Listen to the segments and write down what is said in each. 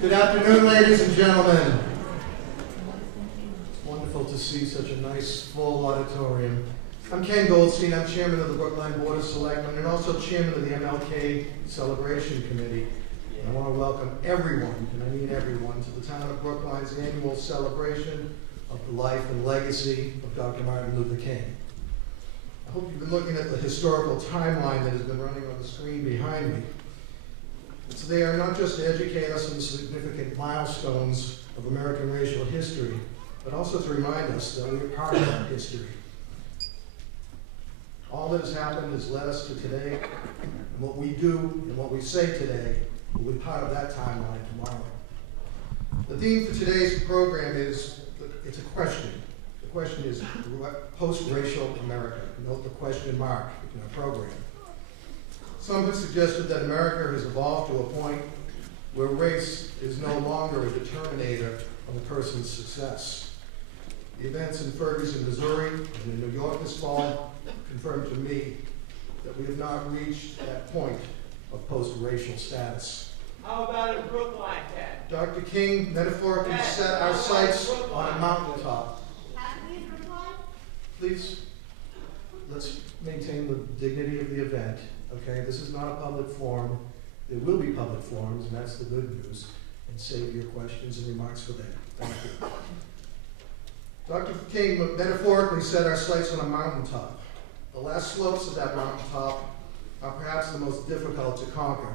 Good afternoon, ladies and gentlemen. It's wonderful to see such a nice, full auditorium. I'm Ken Goldstein. I'm chairman of the Brookline Board of Selectmen and also chairman of the MLK Celebration Committee. And I want to welcome everyone, and I mean everyone, to the town of Brookline's annual celebration of the life and legacy of Dr. Martin Luther King. I hope you've been looking at the historical timeline that has been running on the screen behind me. It's there not just to educate us on the significant milestones of American racial history, but also to remind us that we are part of that history. All that has happened has led us to today, and what we do and what we say today will be part of that timeline tomorrow. The theme for today's program is, it's a question. The question is post-racial America. Note the question mark in our program. Some have suggested that America has evolved to a point where race is no longer a determinator of a person's success. The events in Ferguson, Missouri, and in New York this fall confirmed to me that we have not reached that point of post-racial status. How about in Brookline, Ted? Dr. King metaphorically set our sights on a mountaintop. Please, let's maintain the dignity of the event. Okay, this is not a public forum. There will be public forums, and that's the good news. And save your questions and remarks for them. Thank you. Dr. King metaphorically set our sights on a mountaintop. The last slopes of that mountaintop are perhaps the most difficult to conquer.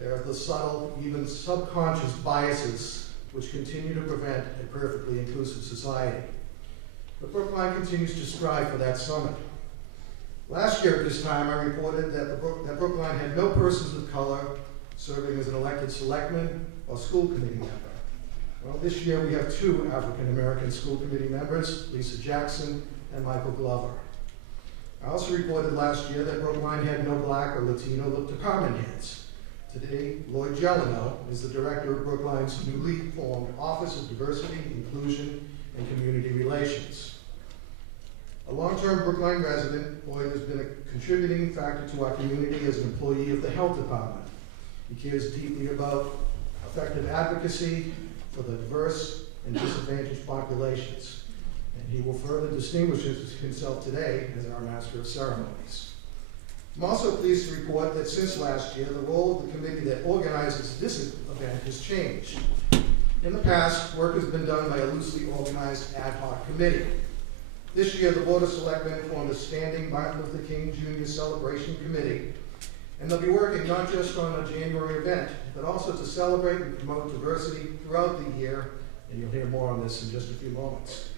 There are the subtle, even subconscious biases which continue to prevent a perfectly inclusive society. But Brookline continues to strive for that summit. Last year at this time, I reported that Brookline had no persons of color serving as an elected selectman or school committee member. Well, this year we have two African-American school committee members, Lisa Jackson and Michael Glover. I also reported last year that Brookline had no Black or Latino department heads. Today, Lloyd Gelino is the director of Brookline's newly formed Office of Diversity, Inclusion, and Community Relations. A long-term Brookline resident, Lloyd has been a contributing factor to our community as an employee of the health department. He cares deeply about effective advocacy for the diverse and disadvantaged populations. And he will further distinguish himself today as our Master of Ceremonies. I'm also pleased to report that since last year, the role of the committee that organizes this event has changed. In the past, work has been done by a loosely organized ad hoc committee. This year, the Board of Selectmen formed a standing Martin Luther King Jr. Celebration Committee, and they'll be working not just on a January event, but also to celebrate and promote diversity throughout the year, and you'll hear more on this in just a few moments.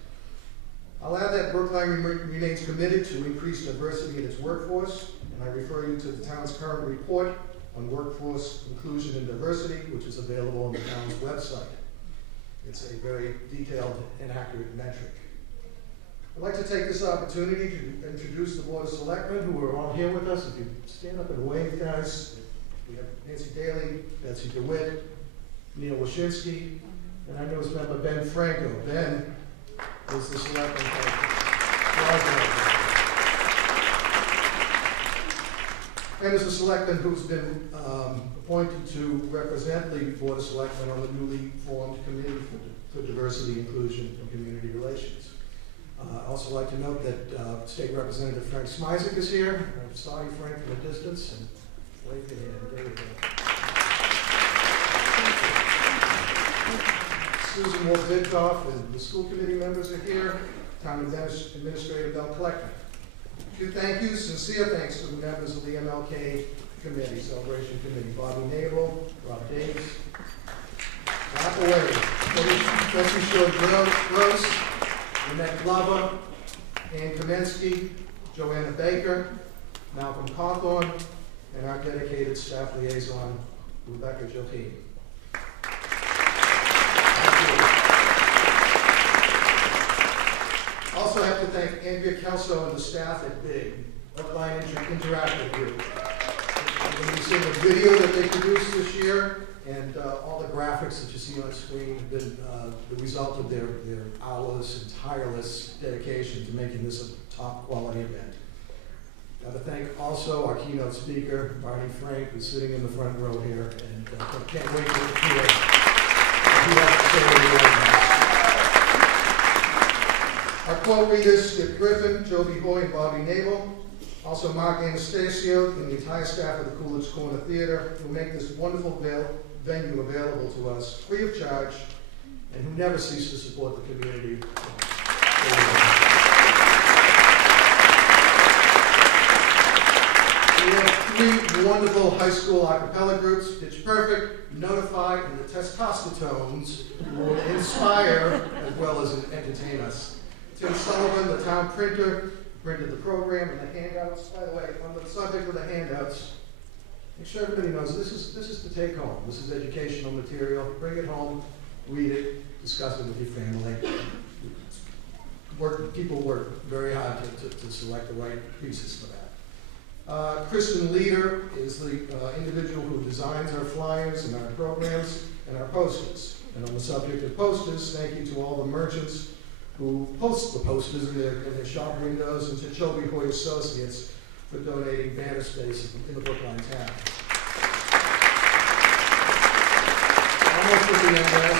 I'll add that Brookline remains committed to increase diversity in its workforce, and I refer you to the town's current report on workforce inclusion and diversity, which is available on the town's website. It's a very detailed and accurate metric. I'd like to take this opportunity to introduce the Board of Selectmen who are all here with us. If you stand up and wave, guys. We have Nancy Daly, Betsy DeWitt, Neil Wyszynski, and our newest member, Ben Franco. Ben is the Selectman. Ben is the Selectman who's been appointed to represent the Board of Selectmen on the newly formed Committee for Diversity, Inclusion, and Community Relations. I'd also like to note that State Representative Frank Smizek is here. I saw you, Frank, from a distance, and wave your hand. There you go. Susan Wolf-Vidkoff and the school committee members are here. Town Administrator Bill Kleckner. A few thank yous, sincere thanks to the members of the MLK Committee, Celebration Committee. Bobby Nabel, Rob Davis, Clap away. Betsy Short-Gross, Annette Glover, Ann Kaminsky, Joanna Baker, Malcolm Cawthorn, and our dedicated staff liaison, Rebecca Joachim. Also have to thank Andrea Kelso and the staff at BIG, Brookline Interactive Group. You've seen the video that they produced this year, and all the graphics that you see on screen have been the result of their hours and tireless dedication to making this a top quality event. Got to thank also our keynote speaker, Barney Frank, who's sitting in the front row here, and can't wait to hear what he has to say when he has. Our quote readers, Skip Griffin, Joby Hoy, and Bobby Nabel, also Mark Anastasio, and the entire staff of the Coolidge Corner Theater, who make this wonderful venue available to us free of charge, and who never cease to support the community. We have 3 wonderful high school a cappella groups, Pitch Perfect, Notify, and the Testosterons, who will inspire as well as entertain us. Tim Sullivan, the town printer, printed the program and the handouts. By the way, on the subject of the handouts, make sure everybody knows this is the take home. This is educational material. Bring it home, read it, discuss it with your family. People work very hard to select the right pieces for that. Kristen Leader is the individual who designs our flyers and our programs and our posters. And on the subject of posters, thank you to all the merchants who post the posters in their shop windows, and to Joby Hoy Associates for donating banner space in the Brookline tab. Almost at the end, guys.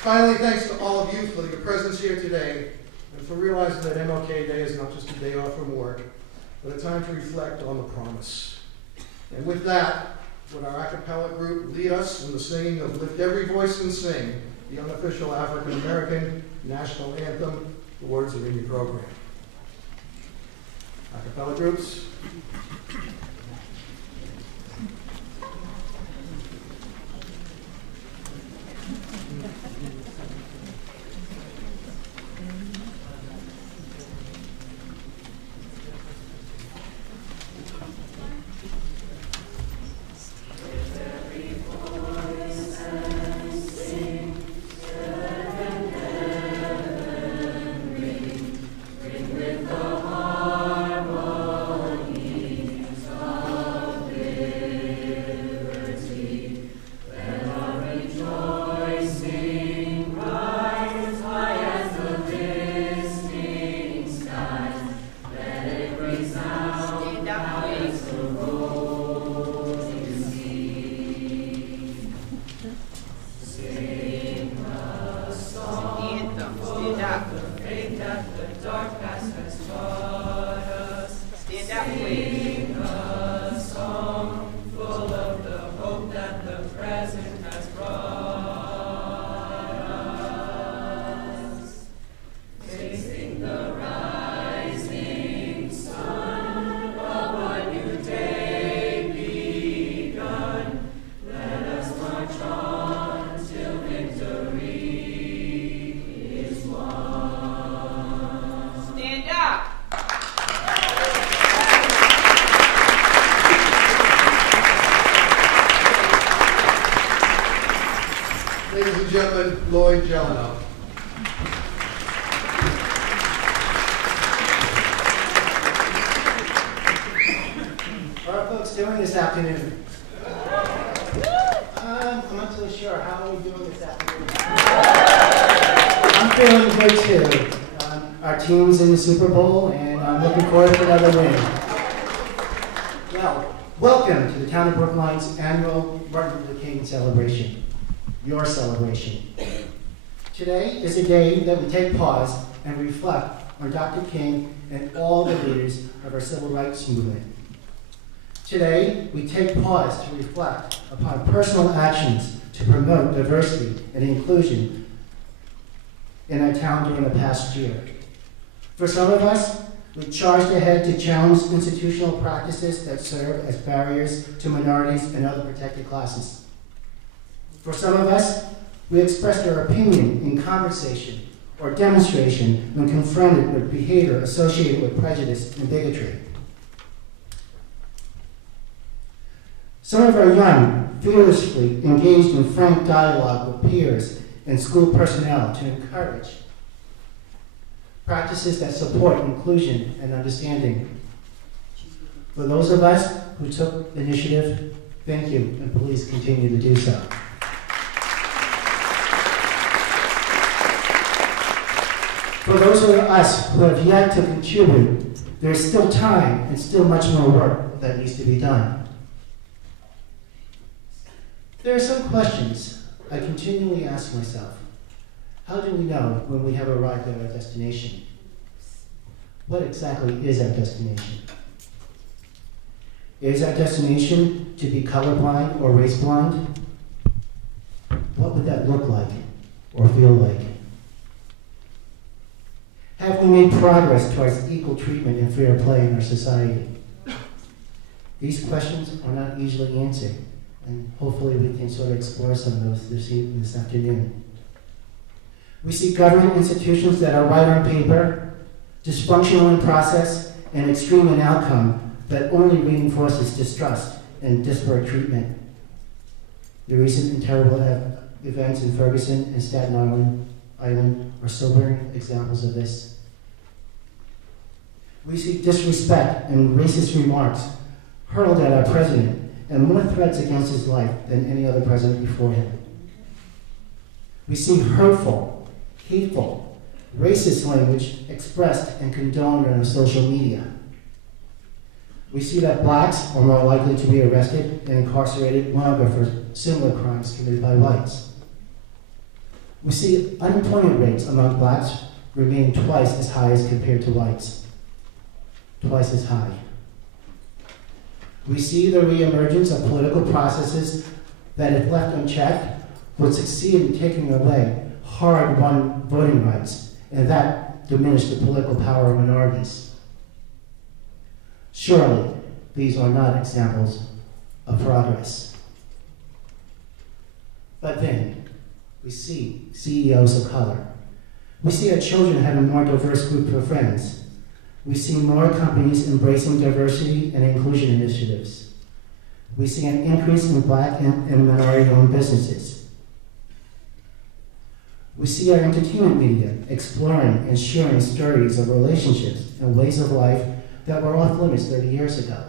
Finally, thanks to all of you for your presence here today, and for realizing that MLK Day is not just a day off from work, but a time to reflect on the promise. And with that, would our a cappella group lead us in the singing of Lift Every Voice and Sing, the unofficial African-American national anthem. The words are in your program. A cappella groups. Super Bowl, and I'm looking forward to another win. Now, welcome to the Town of Brookline's annual Martin Luther King celebration, your celebration. Today is a day that we take pause and reflect on Dr. King and all the leaders of our civil rights movement. Today, we take pause to reflect upon personal actions to promote diversity and inclusion in our town during the past year. For some of us, we charged ahead to challenge institutional practices that serve as barriers to minorities and other protected classes. For some of us, we expressed our opinion in conversation or demonstration when confronted with behavior associated with prejudice and bigotry. Some of our young fearlessly engaged in frank dialogue with peers and school personnel to encourage practices that support inclusion and understanding. For those of us who took initiative, thank you, and please continue to do so. For those of us who have yet to contribute, there's still time and still much more work that needs to be done. There are some questions I continually ask myself. How do we know when we have arrived at our destination? What exactly is our destination? Is our destination to be colorblind or race blind? What would that look like or feel like? Have we made progress towards equal treatment and fair play in our society? These questions are not easily answered, and hopefully we can sort of explore some of those this afternoon. We see government institutions that are right on paper, dysfunctional in process, and extreme in outcome that only reinforces distrust and disparate treatment. The recent and terrible events in Ferguson and Staten Island are sobering examples of this. We see disrespect and racist remarks hurled at our president and more threats against his life than any other president before him. We see hurtful, hateful, racist language expressed and condoned on social media. We see that blacks are more likely to be arrested and incarcerated longer for similar crimes committed by whites. We see unemployment rates among blacks remain twice as high as compared to whites. Twice as high. We see the reemergence of political processes that, if left unchecked, would succeed in taking away hard-won voting rights, and that diminish the political power of minorities. Surely, these are not examples of progress. But then, we see CEOs of color. We see our children have a more diverse group of friends. We see more companies embracing diversity and inclusion initiatives. We see an increase in black and minority-owned businesses. We see our entertainment media exploring and sharing stories of relationships and ways of life that were off limits 30 years ago.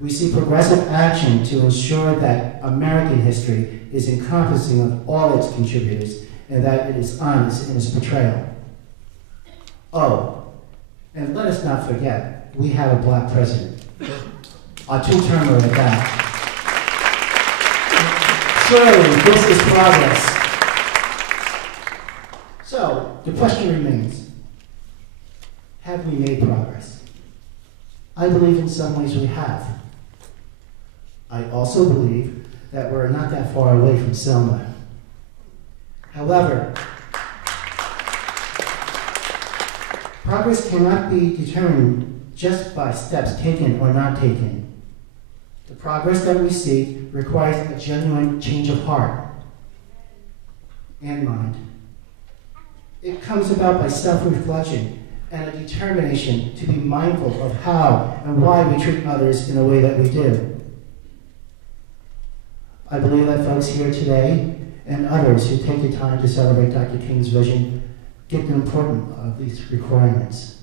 We see progressive action to ensure that American history is encompassing of all its contributors and that it is honest in its portrayal. Oh, and let us not forget, we have a black president. A two-termer at that. Surely, this is progress. So, the question remains, have we made progress? I believe in some ways we have. I also believe that we're not that far away from Selma. However, progress cannot be determined just by steps taken or not taken. The progress that we seek requires a genuine change of heart and mind. It comes about by self-reflection and a determination to be mindful of how and why we treat others in the way that we do. I believe that folks here today and others who take the time to celebrate Dr. King's vision get the importance of these requirements.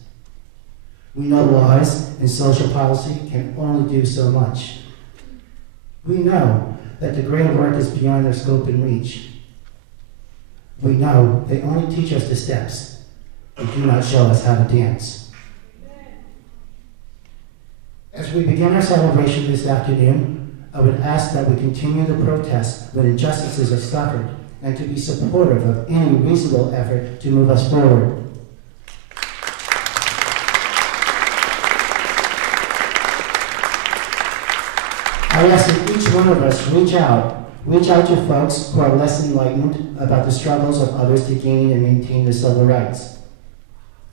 We know laws and social policy can only do so much. We know that the greater work is beyond their scope and reach. We know they only teach us the steps, but do not show us how to dance. As we begin our celebration this afternoon, I would ask that we continue to protest when injustices are suffered and to be supportive of any reasonable effort to move us forward. I ask that each one of us reach out to folks who are less enlightened about the struggles of others to gain and maintain their civil rights.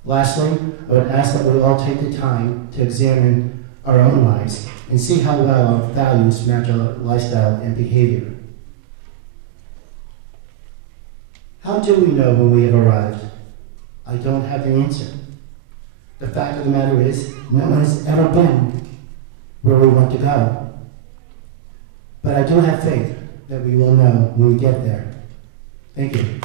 Lastly, I would ask that we all take the time to examine our own lives and see how well our values match our lifestyle and behavior. How do we know when we have arrived? I don't have the answer. The fact of the matter is, no one has ever been where we want to go. But I do have faith that we will know when we get there. Thank you.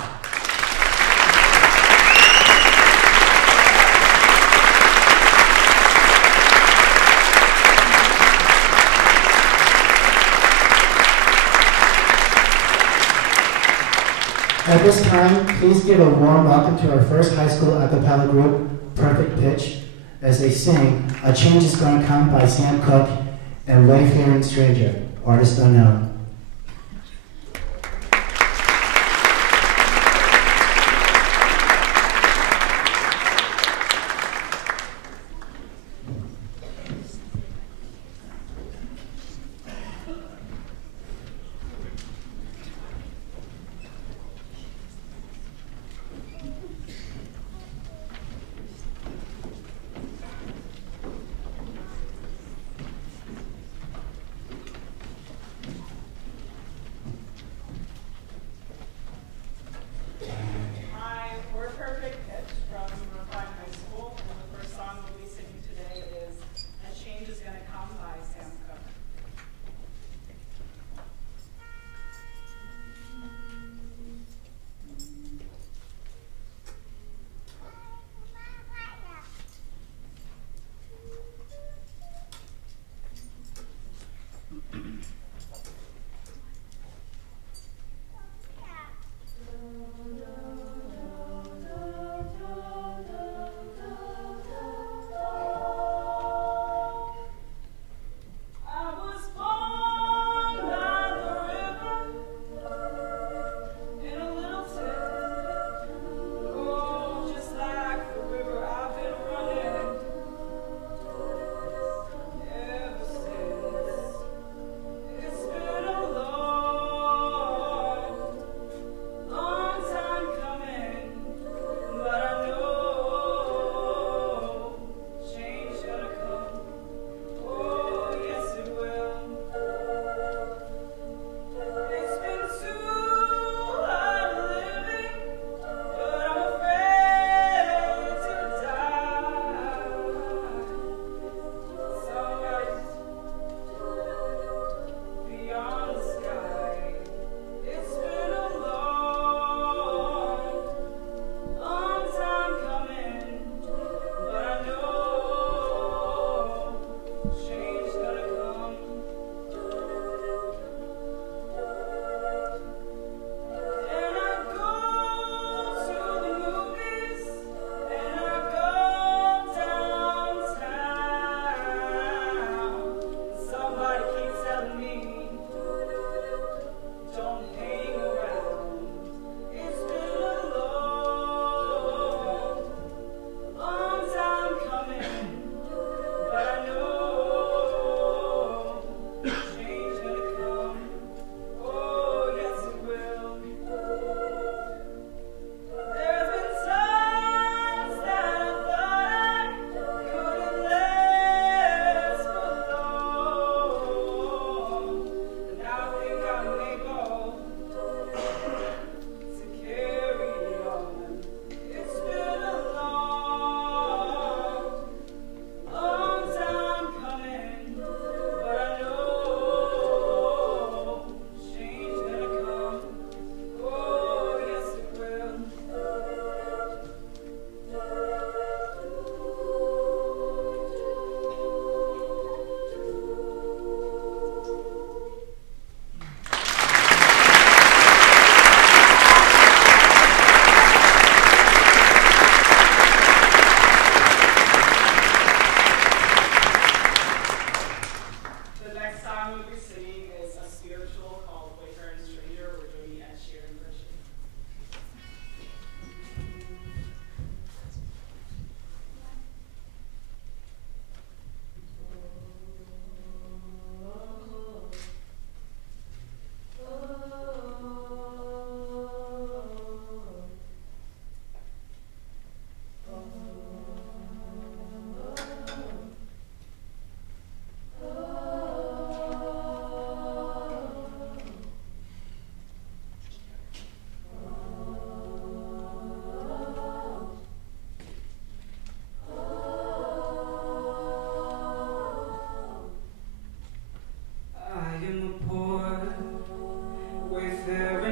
At this time, please give a warm welcome to our first high school a cappella group, Perfect Pitch, as they sing A Change Is Gonna Come by Sam Cooke and Wayfaring Stranger, artist unknown.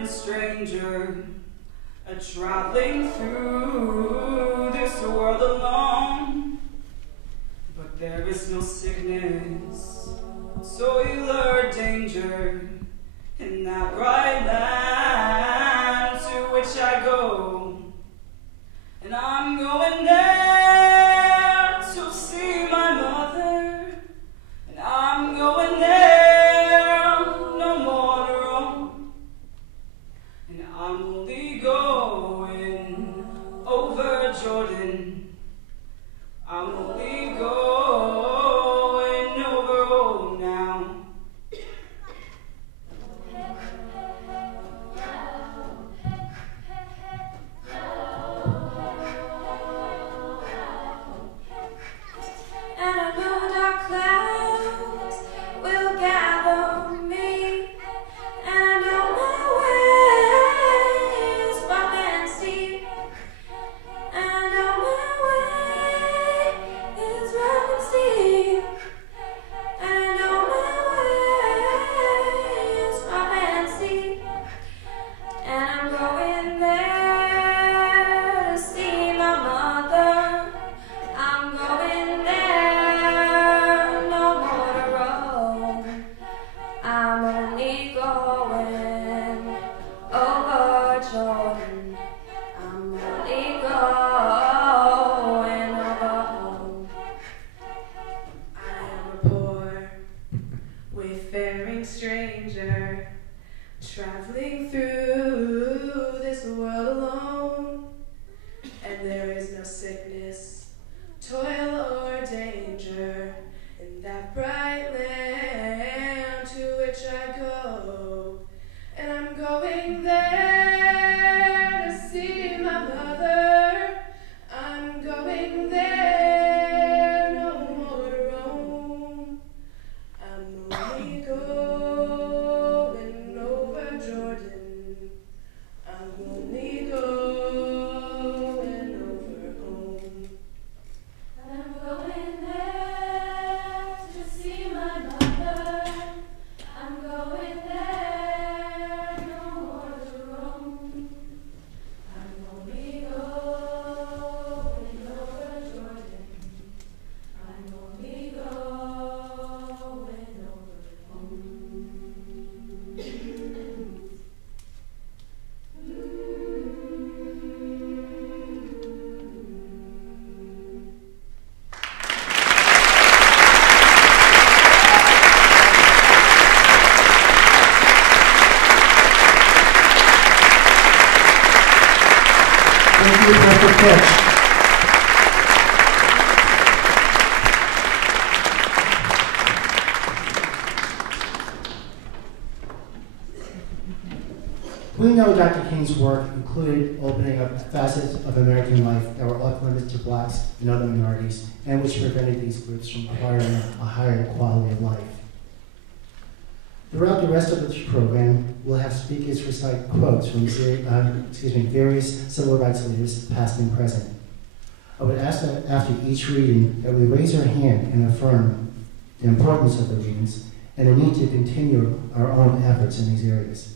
stranger, traveling through this world alone. But there is no sickness, soil or danger in that bright land to which I go. And I'm going there to only going over Jordan. I'm only going over home. I am a poor, wayfaring stranger, traveling through this world alone. And there is no sickness, toil, or danger in that bright land to which I go. And I'm going there to see my mother. I'm going there no more to roam. I'm only going over Jordan. I'm only going over home. I'm going there to see my mother. I'm going there no more to roam. I'm only going over Jordan. I'm only going over home. Thank you, Dr. Coolidge. We know Dr. King's work included opening up facets of American life that were off limits to blacks and other minorities, and which prevented these groups from acquiring a higher quality of life. Throughout the rest of this program, we'll have speakers recite quotes from various civil rights leaders, past and present. I would ask that after each reading that we raise our hand and affirm the importance of the readings and the need to continue our own efforts in these areas.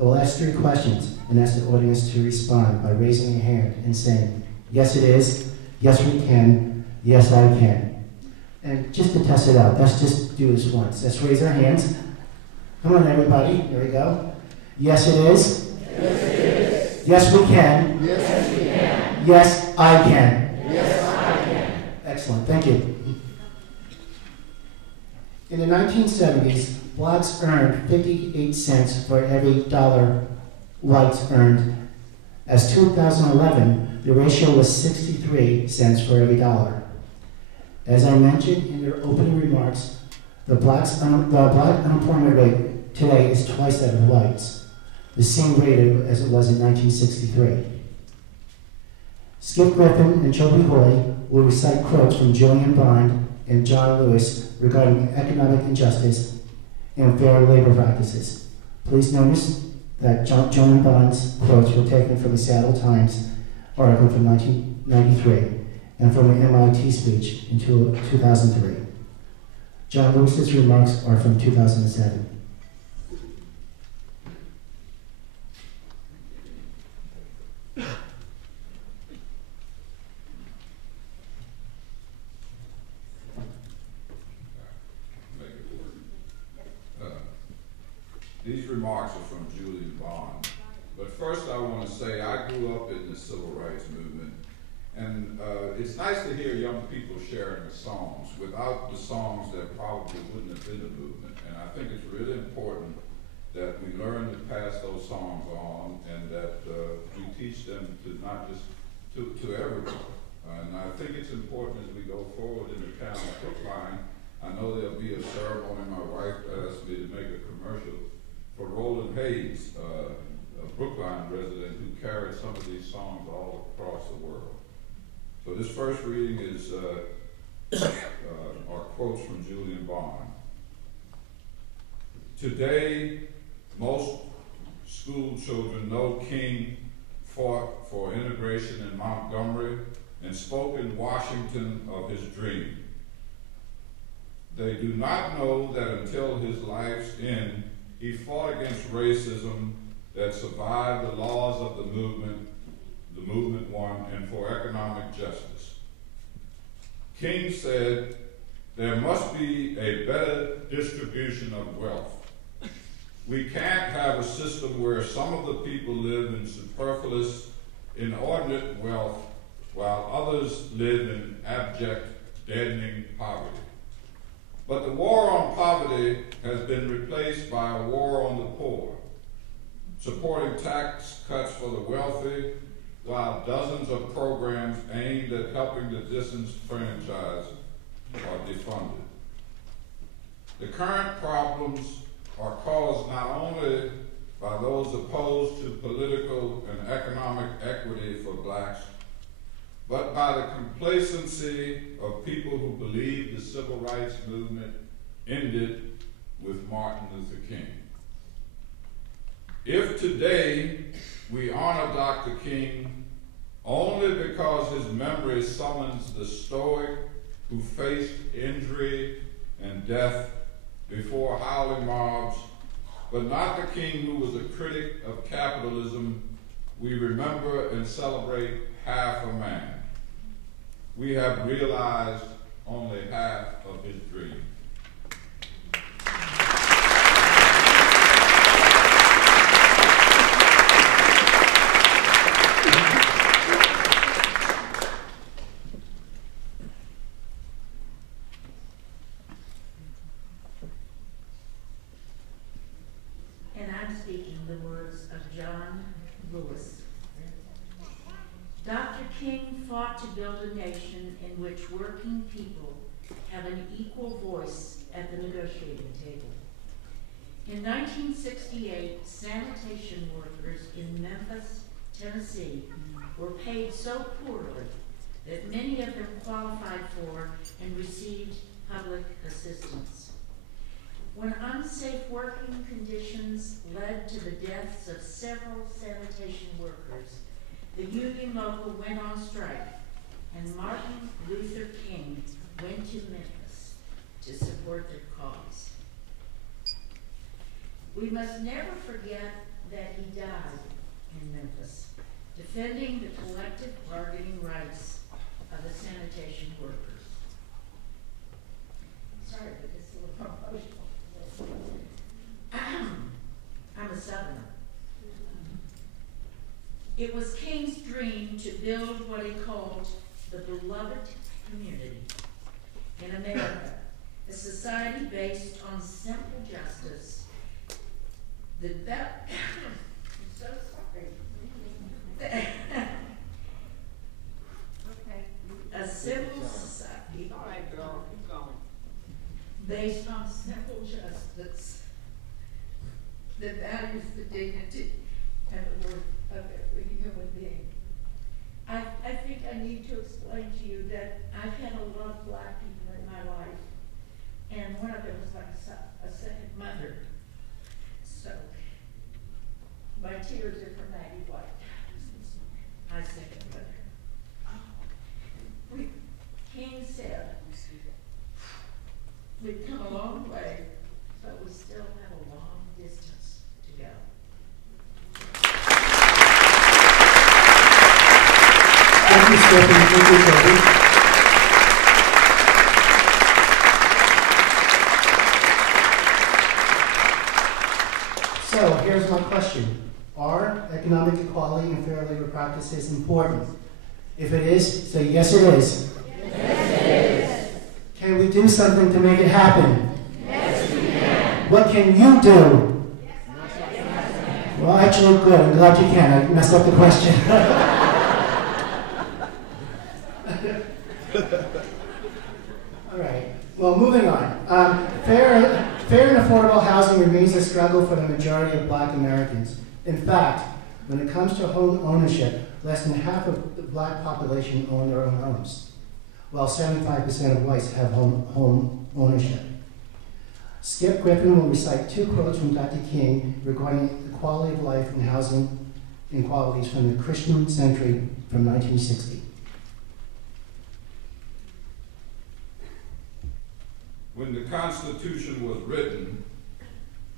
I will ask 3 questions and ask the audience to respond by raising a hand and saying, yes it is, yes we can, yes I can. And just to test it out, let's just do this once. Let's raise our hands. Come on everybody, here we go. Yes it is. Yes it is. Yes we can. Yes we can. Yes I can. Yes I can. Excellent, thank you. In the 1970s, blacks earned 58 cents for every dollar whites earned. As 2011, the ratio was 63 cents for every dollar. As I mentioned in your opening remarks, the black unemployment rate today is twice that of whites, the same rate as it was in 1963. Skip Griffin and Chobe Hoy will recite quotes from Julian Bond and John Lewis regarding economic injustice and fair labor practices. Please notice that John Bond's quotes were taken from the Seattle Times article from 1993 and from an MIT speech in 2003. John Lewis's remarks are from 2007. These remarks are from Julian Bond. But first I want to say I grew up in the civil rights movement, and it's nice to hear young people sharing the songs. Without the songs, there probably wouldn't have been a movement. And I think it's really important that we learn to pass those songs on, and that we teach them to not just to everyone. And I think it's important as we go forward in the town of Brookline. I know there'll be a ceremony. My wife asked me to make a commercial for Roland Hayes, a Brookline resident who carried some of these songs all across the world. So this first reading is are quotes from Julian Bond. Today, most school children know King fought for integration in Montgomery and spoke in Washington of his dream. They do not know that until his life's end, he fought against racism that survived the laws of the movement won, and for economic justice. King said, there must be a better distribution of wealth. We can't have a system where some of the people live in superfluous, inordinate wealth while others live in abject, deadening poverty. But the war on poverty has been replaced by a war on the poor, supporting tax cuts for the wealthy while dozens of programs aimed at helping the disenfranchised are defunded. The current problems are caused not only by those opposed to political and economic equity for blacks, but by the complacency of people who believe the civil rights movement ended with Martin Luther King. If today we honor Dr. King only because his memory summons the stoic who faced injury and death before howling mobs, but not the King who was a critic of capitalism, we remember and celebrate half a man. We have realized only half of his dream. And I'm speaking the words of John Lewis. Dr. King fought to build a nation in which working people have an equal voice at the negotiating table. In 1968, sanitation workers in Memphis, Tennessee, were paid so poorly that many of them qualified for and received public assistance. When unsafe working conditions led to the deaths of several sanitation workers, the union local went on strike, and Martin Luther King went to Memphis to support their cause. We must never forget that he died in Memphis, defending the collective bargaining rights of the sanitation workers. Sorry, but it's a little emotional. I'm a Southerner. It was King's dream to build what he called the beloved community in America, a society based on simple justice. I'm so sorry. A civil society All right, girl, keep going. based on simple justice that values the dignity and the worth of every human being. I think I need to explain to you that I've had a lot of black people in my life, and one of them was like a second mother. So my tears are for Maggie White, my second mother. King said, we've come a long way, but we still have a long distance to go. Thank you, Stephanie. Thank you, Toby. So here's my question. Are economic equality and fair labor practices important? If it is, say yes it is. Yes, it is. Can we do something to make it happen? Yes, we can. What can you do? Well, actually, good. I'm glad you can. I messed up the question. All right. Well, moving on. Fair and affordable housing remains a struggle for the majority of black Americans. In fact, when it comes to home ownership, less than half of the black population own their own homes, while 75% of whites have home ownership. Skip Griffin will recite 2 quotes from Dr. King regarding the quality of life and housing inequalities from the Christian Century from 1960. When the Constitution was written,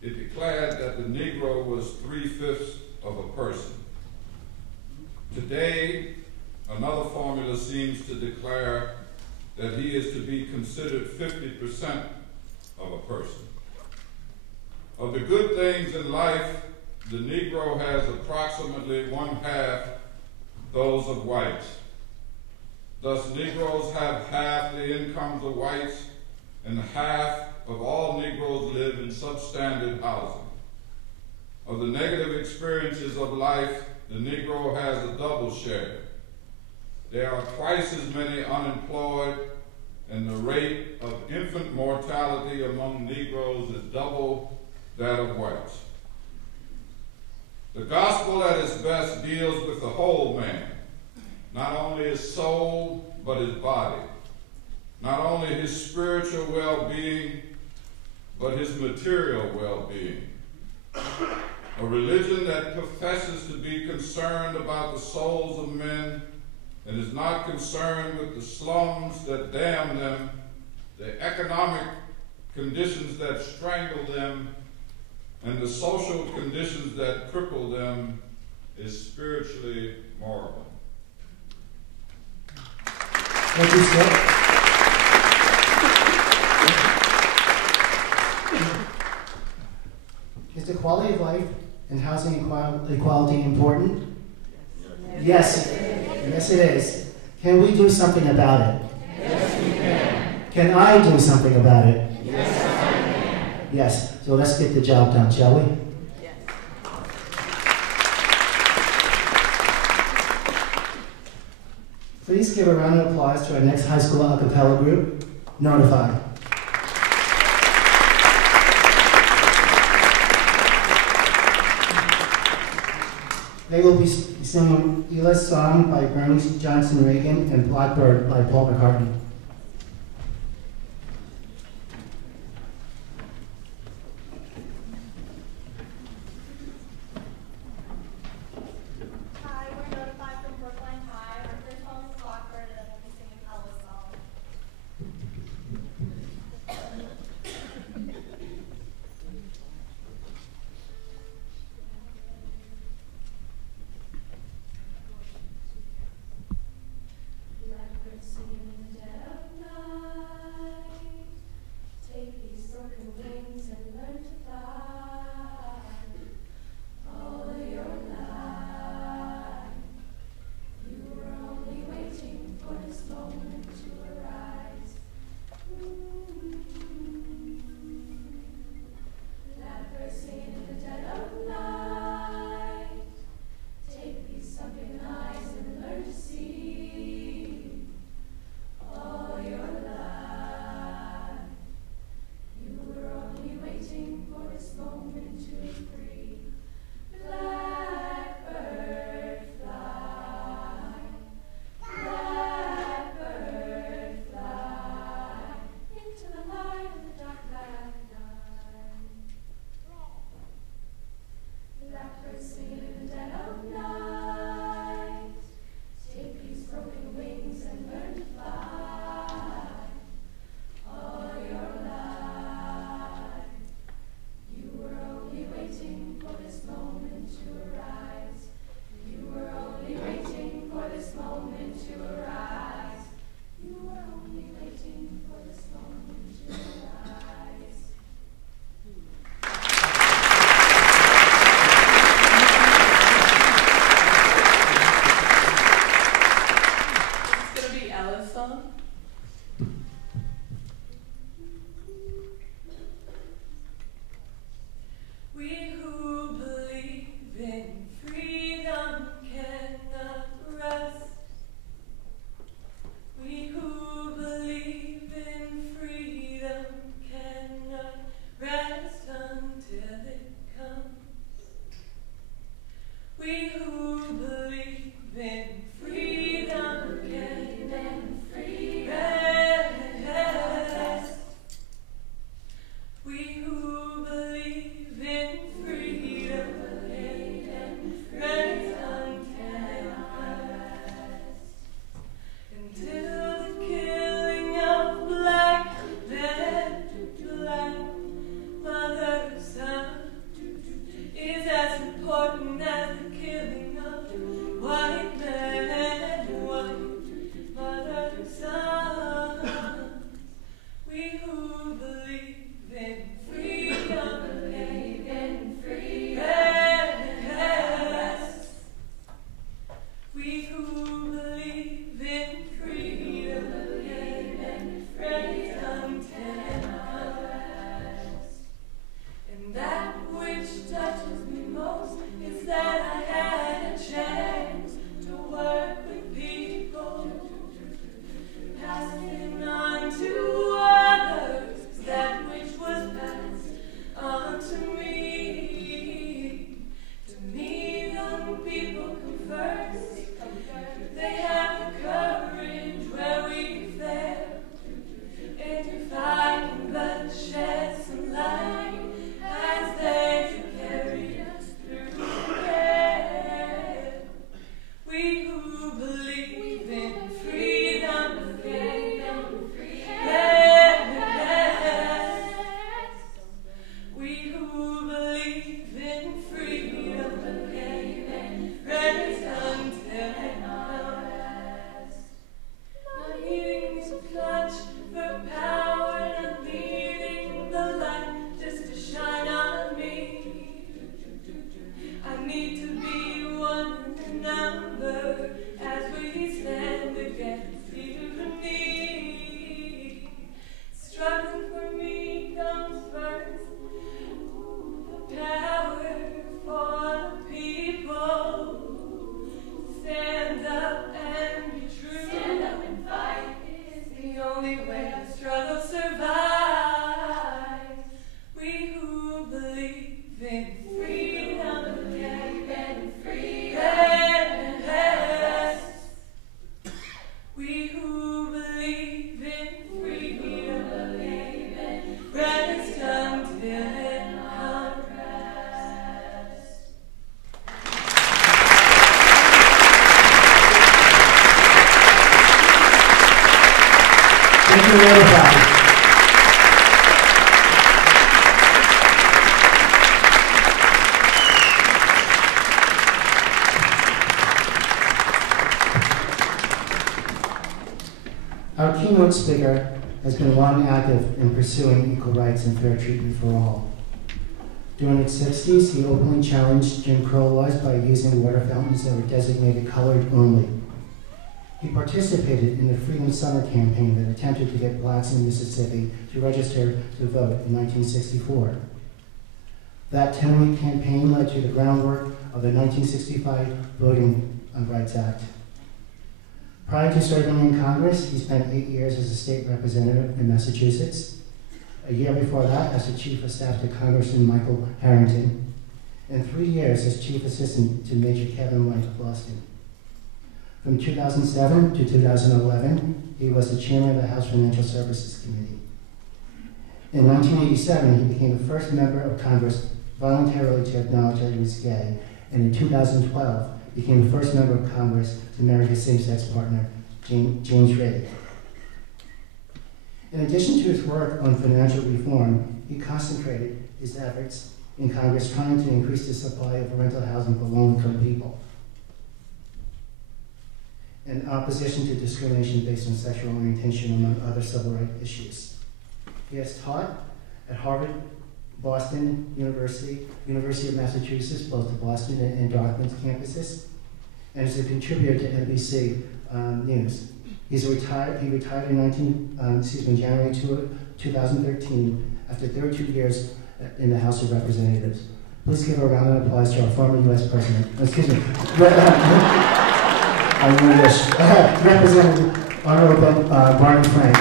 it declared that the Negro was 3/5 of a person. Today, another formula seems to declare that he is to be considered 50% of a person. Of the good things in life, the Negro has approximately one-half those of whites. Thus, Negroes have half the incomes of whites, and half of all Negroes live in substandard housing. Of the negative experiences of life, the Negro has a double share. There are twice as many unemployed, and the rate of infant mortality among Negroes is double that of whites. The gospel at its best deals with the whole man, not only his soul, but his body, not only his spiritual well-being, but his material well-being. A religion that professes to be concerned about the souls of men and is not concerned with the slums that damn them, the economic conditions that strangle them, and the social conditions that cripple them, is spiritually moral. Thank you, sir. Is the quality of life and housing equality important? Yes. Yes, it is. Can we do something about it? Yes, we can. Can I do something about it? Yes, I can. Yes. So let's get the job done, shall we? Yes. Please give a round of applause to our next high school a cappella group, Notify. They will be singing Elah's Song by Bernie Johnson Reagan and Blackbird by Paul McCartney. Hi, we're Notified from Brookline High. Our first song is Blackbird, and then we'll be singing Elah's Song. Blackbird singing in the Our keynote speaker has been long active in pursuing equal rights and fair treatment for all. During its 60s, he openly challenged Jim Crow laws by using water fountains that were designated colored only. He participated in the Freedom Summer campaign that attempted to get blacks in Mississippi to register to vote in 1964. That 10-week campaign led to the groundwork of the 1965 Voting Rights Act. Prior to serving in Congress, he spent 8 years as a state representative in Massachusetts. A year before that, as the chief of staff to Congressman Michael Harrington, and 3 years as chief assistant to Major Kevin White of Boston. From 2007 to 2011, he was the chairman of the House Financial Services Committee. In 1987, he became the first member of Congress voluntarily to acknowledge that he was gay, and in 2012, became the first member of Congress to marry his same-sex partner, James Riddick. In addition to his work on financial reform, he concentrated his efforts in Congress trying to increase the supply of rental housing for low-income people, in opposition to discrimination based on sexual orientation, among other civil rights issues. He has taught at Harvard, Boston University, University of Massachusetts, both the Boston and Dartmouth campuses, and is a contributor to NBC News. He retired in January 2013 after 32 years in the House of Representatives. Please give a round of applause to our former U.S. President. Representative Honorable Barney Frank.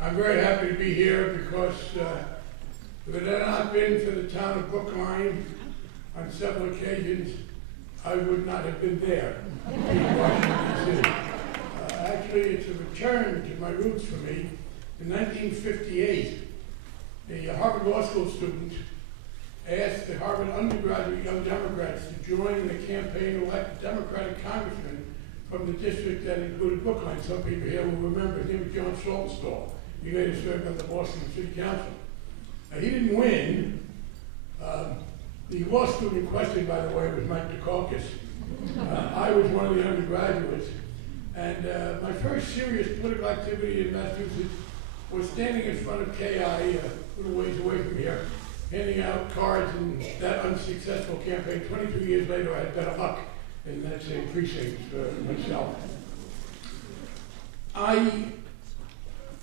I'm very happy to be here because if it had not been for the town of Brookline on several occasions, I would not have been there in Washington, D.C. Actually, it's a return to my roots for me. In 1958, a Harvard Law School student asked the Harvard undergraduate Young Democrats to join in a campaign to elect a Democratic congressman from the district that included Brookline. Some people here will remember his name was John Saltonstall. He later served on the Boston City Council. Now, he didn't win. The law student in question, by the way, was Mike Dukakis. I was one of the undergraduates. And my first serious political activity in Massachusetts was standing in front of KI, a little ways away from here, handing out cards in that unsuccessful campaign. 22 years later, I had better luck in that same precinct for myself. I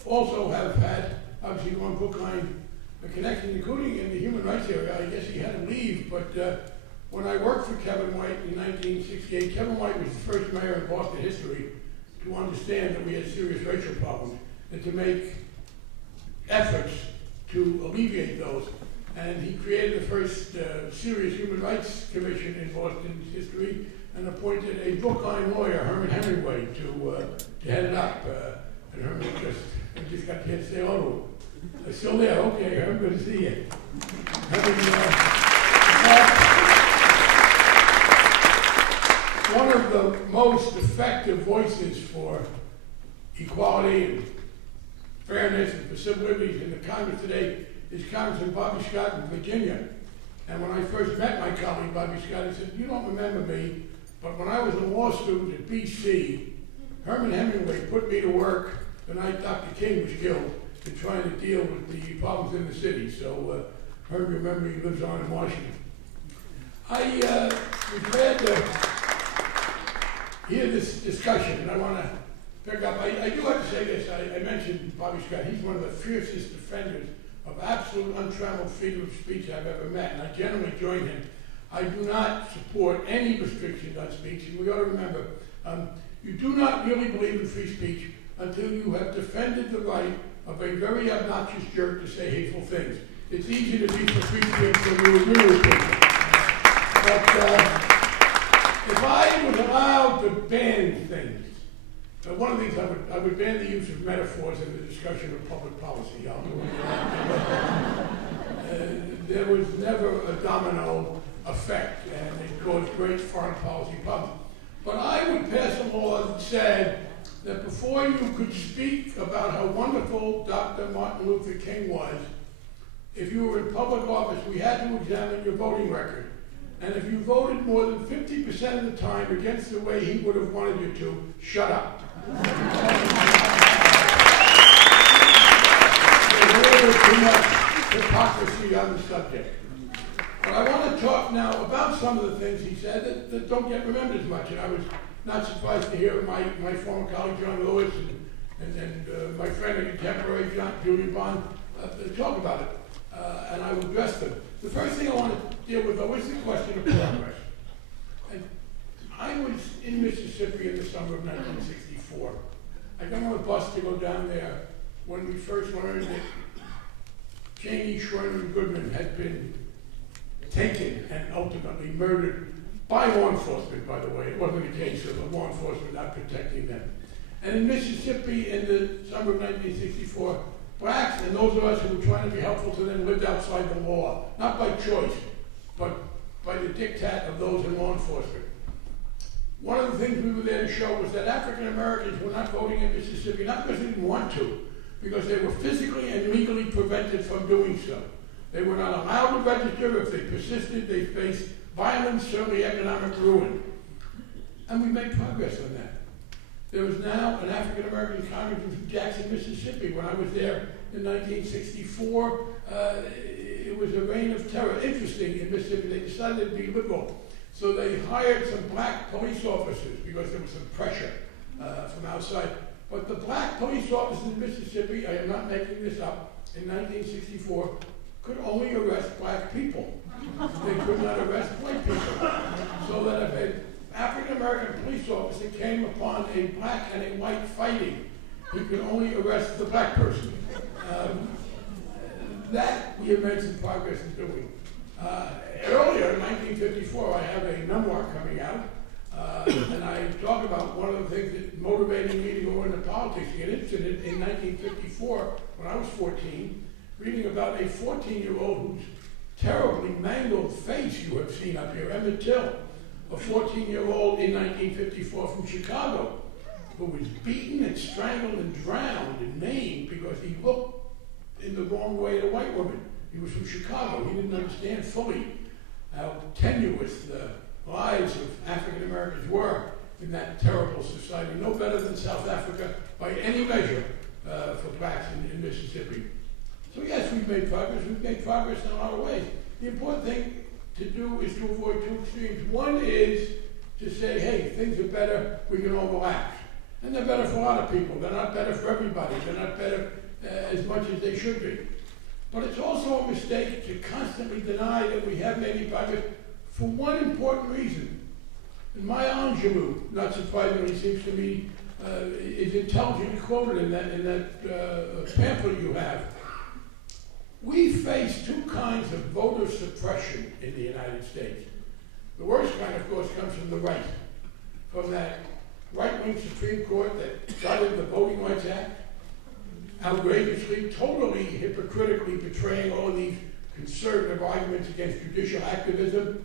also have had, obviously, on Brookline, a connection, including in the human rights area. I guess he had to leave, but when I worked for Kevin White in 1968, Kevin White was the first mayor in Boston history to understand that we had serious racial problems and to make efforts to alleviate those. And he created the first serious human rights commission in Boston's history and appointed a Brookline lawyer, Herman Hemingway, to head it up. And Herman just got to say hello to him. Still there? Okay, Herman, good to see you. One of the most effective voices for equality and fairness and for civil liberties in the Congress today is Congressman Bobby Scott in Virginia. And when I first met my colleague Bobby Scott, he said, "You don't remember me, but when I was a law student at BC, Herman Hemingway put me to work the night Dr. King was killed in trying to deal with the problems in the city." So Herman, remember, he lives on in Washington. I was glad to hear this discussion, and I want to pick up. I do have to say this. I mentioned Bobby Scott. He's one of the fiercest defenders of absolute untrammeled freedom of speech I've ever met, and I generally join him. I do not support any restrictions on speech, and we ought to remember, you do not really believe in free speech until you have defended the right of a very obnoxious jerk to say hateful things. It's easy to be for free speech when you agree with people. But if I was allowed to ban things, one of the things I would ban the use of metaphors in the discussion of public policy. There was never a domino effect, and it caused great foreign policy problems. But I would pass a law that said that before you could speak about how wonderful Dr. Martin Luther King was, if you were in public office, we had to examine your voting record. And if you voted more than 50% of the time against the way he would have wanted you to, shut up. There's really too much hypocrisy on the subject. But I want to talk now about some of the things he said that don't get remembered as much. And I was not surprised to hear my former colleague John Lewis and my friend and contemporary Julian Bond talk about it. And I will address them. The first thing I want to deal with, though, is the question of progress. And I was in Mississippi in the summer of 1964. I got on a bus to go down there when we first learned that Cheney, Schroeder, and Goodman had been taken and ultimately murdered by law enforcement, by the way. It wasn't a case of the law enforcement not protecting them. And in Mississippi in the summer of 1964, blacks and those of us who were trying to be helpful to them lived outside the law, not by choice, but by the diktat of those in law enforcement. One of the things we were there to show was that African Americans were not voting in Mississippi, not because they didn't want to, because they were physically and legally prevented from doing so. They were not allowed to register. If they persisted, they faced violence, certainly economic ruin. And we made progress on that. There was now an African American congressman from Jackson, Mississippi. When I was there in 1964, it was a reign of terror. Interesting, in Mississippi, they decided to be liberal. So they hired some black police officers because there was some pressure from outside. But the black police officers in Mississippi, I am not making this up, in 1964, could only arrest black people. They could not arrest white people. So that if an African-American police officer came upon a black and a white fighting, he could only arrest the black person. That we have made some progress in doing. Earlier, in 1954, I have a memoir coming out, and I talk about one of the things that motivated me to go into politics. An incident in 1954, when I was 14, reading about a 14-year-old whose terribly mangled face you have seen up here, Emmett Till, a 14-year-old in 1954 from Chicago, who was beaten and strangled and drowned and maimed because he looked in the wrong way at a white woman. He was from Chicago. He didn't understand fully how tenuous the lives of African Americans were in that terrible society. No better than South Africa by any measure for blacks in Mississippi. So yes, we've made progress. We've made progress in a lot of ways. The important thing to do is to avoid two extremes. One is to say, hey, things are better, we can all relax. And they're better for a lot of people. They're not better for everybody. They're not better as much as they should be. But it's also a mistake to constantly deny that we have made any progress for one important reason. And Maya Angelou, not surprisingly, seems to me, is intelligently quoted in that pamphlet you have. We face two kinds of voter suppression in the United States. The worst kind, of course, comes from the right, from that right-wing Supreme Court that gutted the Voting Rights Act, outrageously, totally hypocritically betraying all of these conservative arguments against judicial activism.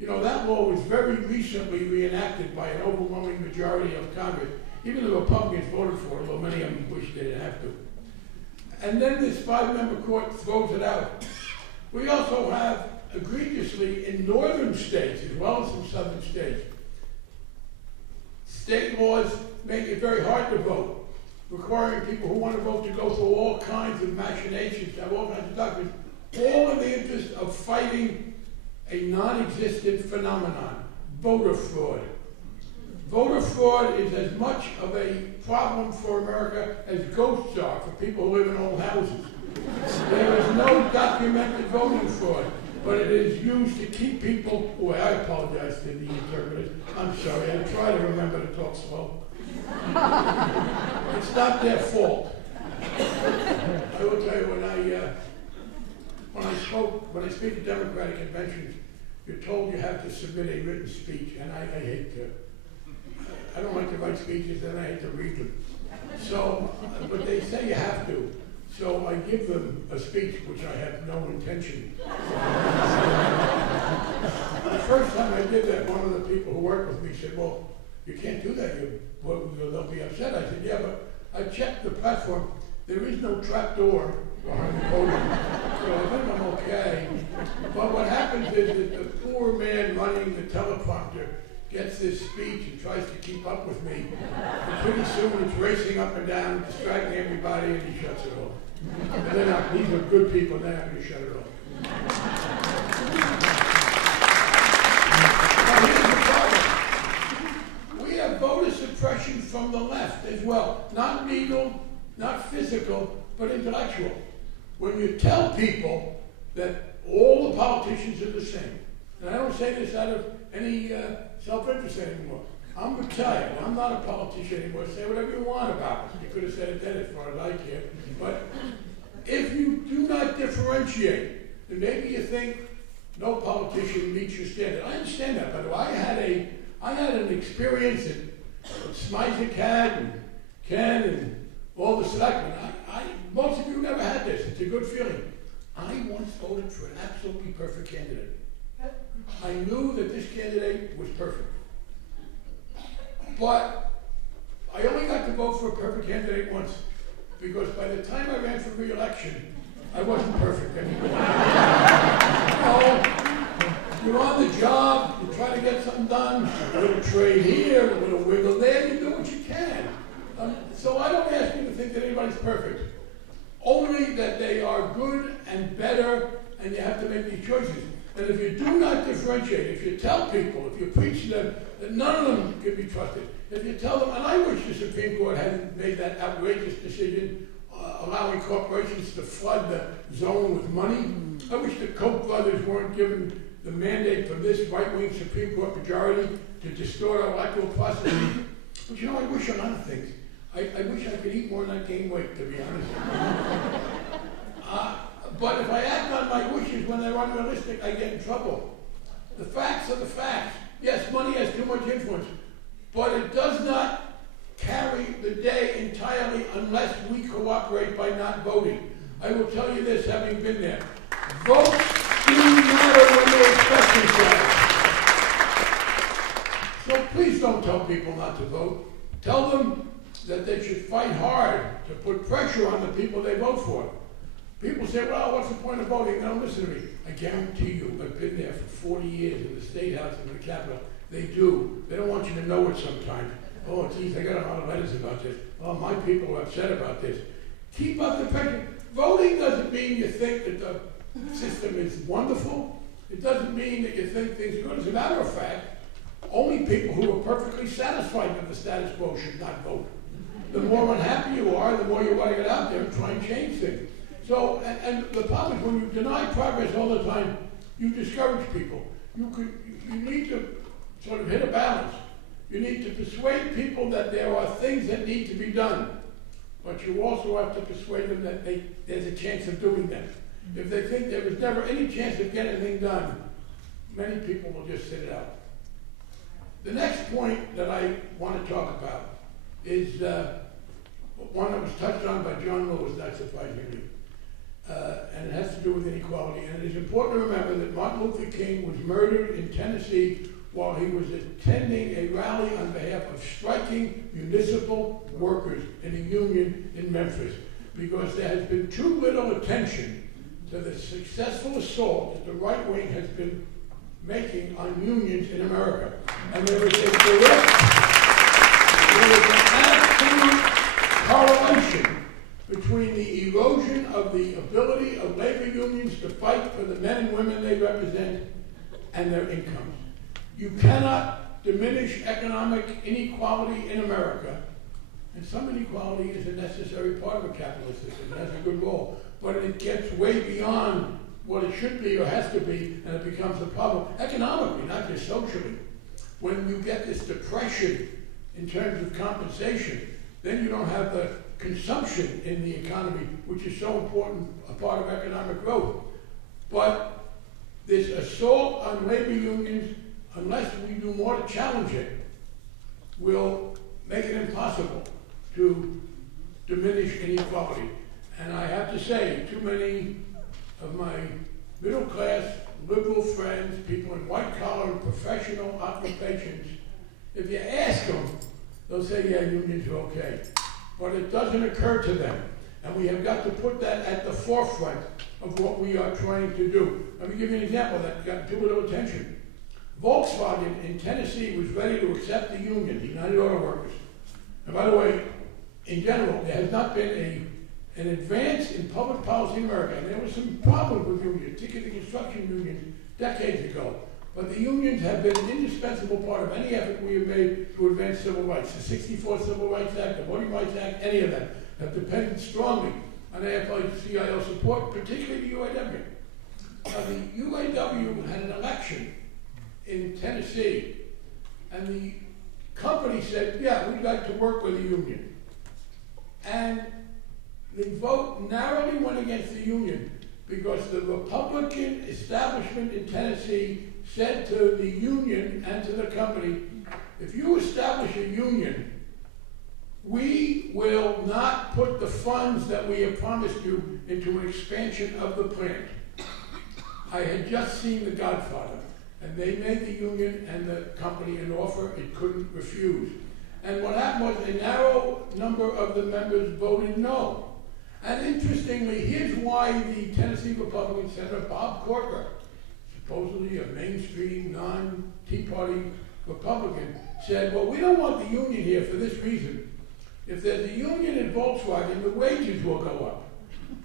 You know, that law was very recently reenacted by an overwhelming majority of Congress. Even the Republicans voted for it, although many of them wish they didn't have to. And then this 5-member court throws it out. We also have, egregiously, in northern states, as well as in southern states, state laws make it very hard to vote, requiring people who want to vote to go through all kinds of machinations, to have all kinds of documents, all in the interest of fighting a non-existent phenomenon, voter fraud. voter fraud is as much of a problem for America as ghosts are for people who live in old houses. There is no documented voting fraud, but it is used to keep people, I apologize to the interpreters. I'm sorry, I try to remember to talk slow. It's not their fault. I will tell you, when I speak at Democratic conventions, you're told you have to submit a written speech, and I hate to. I don't like to write speeches, and I hate to read them. So, but they say you have to. So I give them a speech which I have no intention. The first time I did that, one of the people who worked with me said, "Well, you can't do that. They'll be upset." I said, "Yeah, but I checked the platform. There is no trap door behind the podium, so I think I'm okay." But what happens is that the poor man running the teleprompter gets this speech and tries to keep up with me. And pretty soon it's racing up and down, distracting everybody, and he shuts it off. And they're not, these are good people, they're not going to shut it off. Now here's the problem. We have voter suppression from the left as well. Not legal, not physical, but intellectual. When you tell people that all the politicians are the same, and I don't say this out of any self-interest anymore. I'm retired. I'm not a politician anymore. Say whatever you want about it. You could have said it then as far as I care. But if you do not differentiate, then maybe you think no politician meets your standard. I understand that, by the way. I had an experience that Smizek had, and Ken, and all the selectmen. Most of you never had this. It's a good feeling. I once voted for an absolutely perfect candidate. I knew that this candidate was perfect. But I only got to vote for a perfect candidate once, because by the time I ran for re-election, I wasn't perfect anymore. You're on the job, you try to get something done, a little trade here, a little wiggle there, you do what you can. So I don't ask you to think that anybody's perfect. Only that they are good and better, and you have to make these choices. And if you do not differentiate, if you tell people, if you preach to them that none of them can be trusted, if you tell them, and I wish the Supreme Court hadn't made that outrageous decision allowing corporations to flood the zone with money. I wish the Koch brothers weren't given the mandate from this right-wing Supreme Court majority to distort our electoral process. But you know, I wish a lot of things. I wish I could eat more than I gain weight, to be honest. But if I act on my wishes when they're unrealistic, I get in trouble. The facts are the facts. Yes, money has too much influence, but it does not carry the day entirely unless we cooperate by not voting. I will tell you this, having been there. Votes do matter when they express themselves. So please don't tell people not to vote. Tell them that they should fight hard to put pressure on the people they vote for. People say, well, what's the point of voting? Now listen to me. I guarantee you, I've been there for 40 years in the State House and the Capitol. They do. They don't want you to know it sometimes. Oh, geez, I got a lot of letters about this. Oh, my people are upset about this. Keep up the pressure. Voting doesn't mean you think that the system is wonderful. It doesn't mean that you think things are good. As a matter of fact, only people who are perfectly satisfied with the status quo should not vote. The more unhappy you are, the more you want to get out there and try and change things. So, and the problem is when you deny progress all the time, you discourage people. You need to sort of hit a balance. You need to persuade people that there are things that need to be done, but you also have to persuade them that there's a chance of doing them. If they think there is never any chance of getting anything done, many people will just sit it out. The next point that I want to talk about is one that was touched on by John Lewis, not surprisingly. And it has to do with inequality. And it is important to remember that Martin Luther King was murdered in Tennessee while he was attending a rally on behalf of striking municipal workers in a union in Memphis, because there has been too little attention to the successful assault that the right wing has been making on unions in America. And there is an absolute correlation between the erosion of the ability of labor unions to fight for the men and women they represent and their incomes. You cannot diminish economic inequality in America. And some inequality is a necessary part of a capitalist system. It has a good role. But it gets way beyond what it should be or has to be, and it becomes a problem economically, not just socially. When you get this depression in terms of compensation, then you don't have the consumption in the economy, which is so important a part of economic growth. But this assault on labor unions, unless we do more to challenge it, will make it impossible to diminish inequality. And I have to say, too many of my middle-class, liberal friends, people in white-collar and professional occupations, if you ask them, they'll say, yeah, unions are okay. But it doesn't occur to them. And we have got to put that at the forefront of what we are trying to do. Let me give you an example that got too little attention. Volkswagen in Tennessee was ready to accept the union, the United Auto Workers. And by the way, in general, there has not been an advance in public policy in America. And there was some problems with unions, particularly the construction unions, decades ago. But the unions have been an indispensable part of any effort we have made to advance civil rights. The 64 Civil Rights Act, the Voting Rights Act, any of them have depended strongly on AFL-CIO support, particularly the UAW. Now, the UAW had an election in Tennessee, and the company said, yeah, we'd like to work with the union. And the vote narrowly went against the union because the Republican establishment in Tennessee said to the union and to the company, if you establish a union, we will not put the funds that we have promised you into an expansion of the plant. I had just seen The Godfather, and they made the union and the company an offer it couldn't refuse. And what happened was a narrow number of the members voted no. And interestingly, here's why the Tennessee Republican Senator Bob Corker, supposedly a mainstream, non-Tea Party Republican, said, well, we don't want the union here for this reason. If there's a union in Volkswagen, the wages will go up.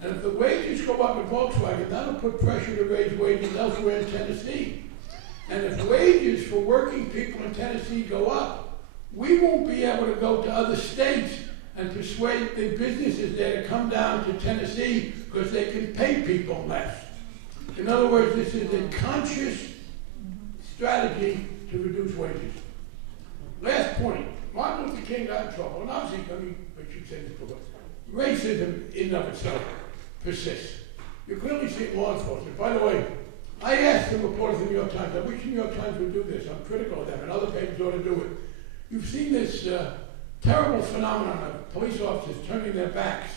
And if the wages go up in Volkswagen, that'll put pressure to raise wages elsewhere in Tennessee. And if wages for working people in Tennessee go up, we won't be able to go to other states and persuade the businesses there to come down to Tennessee because they can pay people less. In other words, this is a conscious strategy to reduce wages. Last point, Martin Luther King got in trouble, and obviously, I should say this before, racism in and of itself persists. You clearly see it in law enforcement. By the way, I asked some reporters in the New York Times, I wish the New York Times would do this, I'm critical of them, and other papers ought to do it. You've seen this terrible phenomenon of police officers turning their backs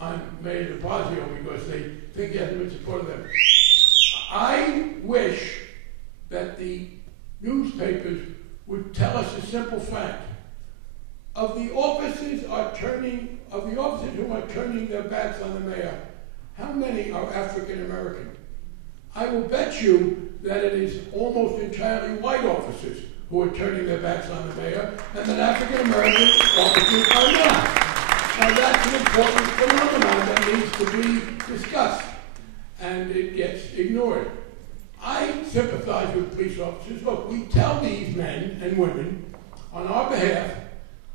on Mayor de Blasio because they think he hasn't been supporting them. I wish that the newspapers would tell us a simple fact. Of the officers who are turning their backs on the mayor, how many are African American? I will bet you that it is almost entirely white officers who are turning their backs on the mayor, and that African American officers are not. Now that's an important phenomenon that needs to be discussed, and it gets ignored. I sympathize with police officers. Look, we tell these men and women on our behalf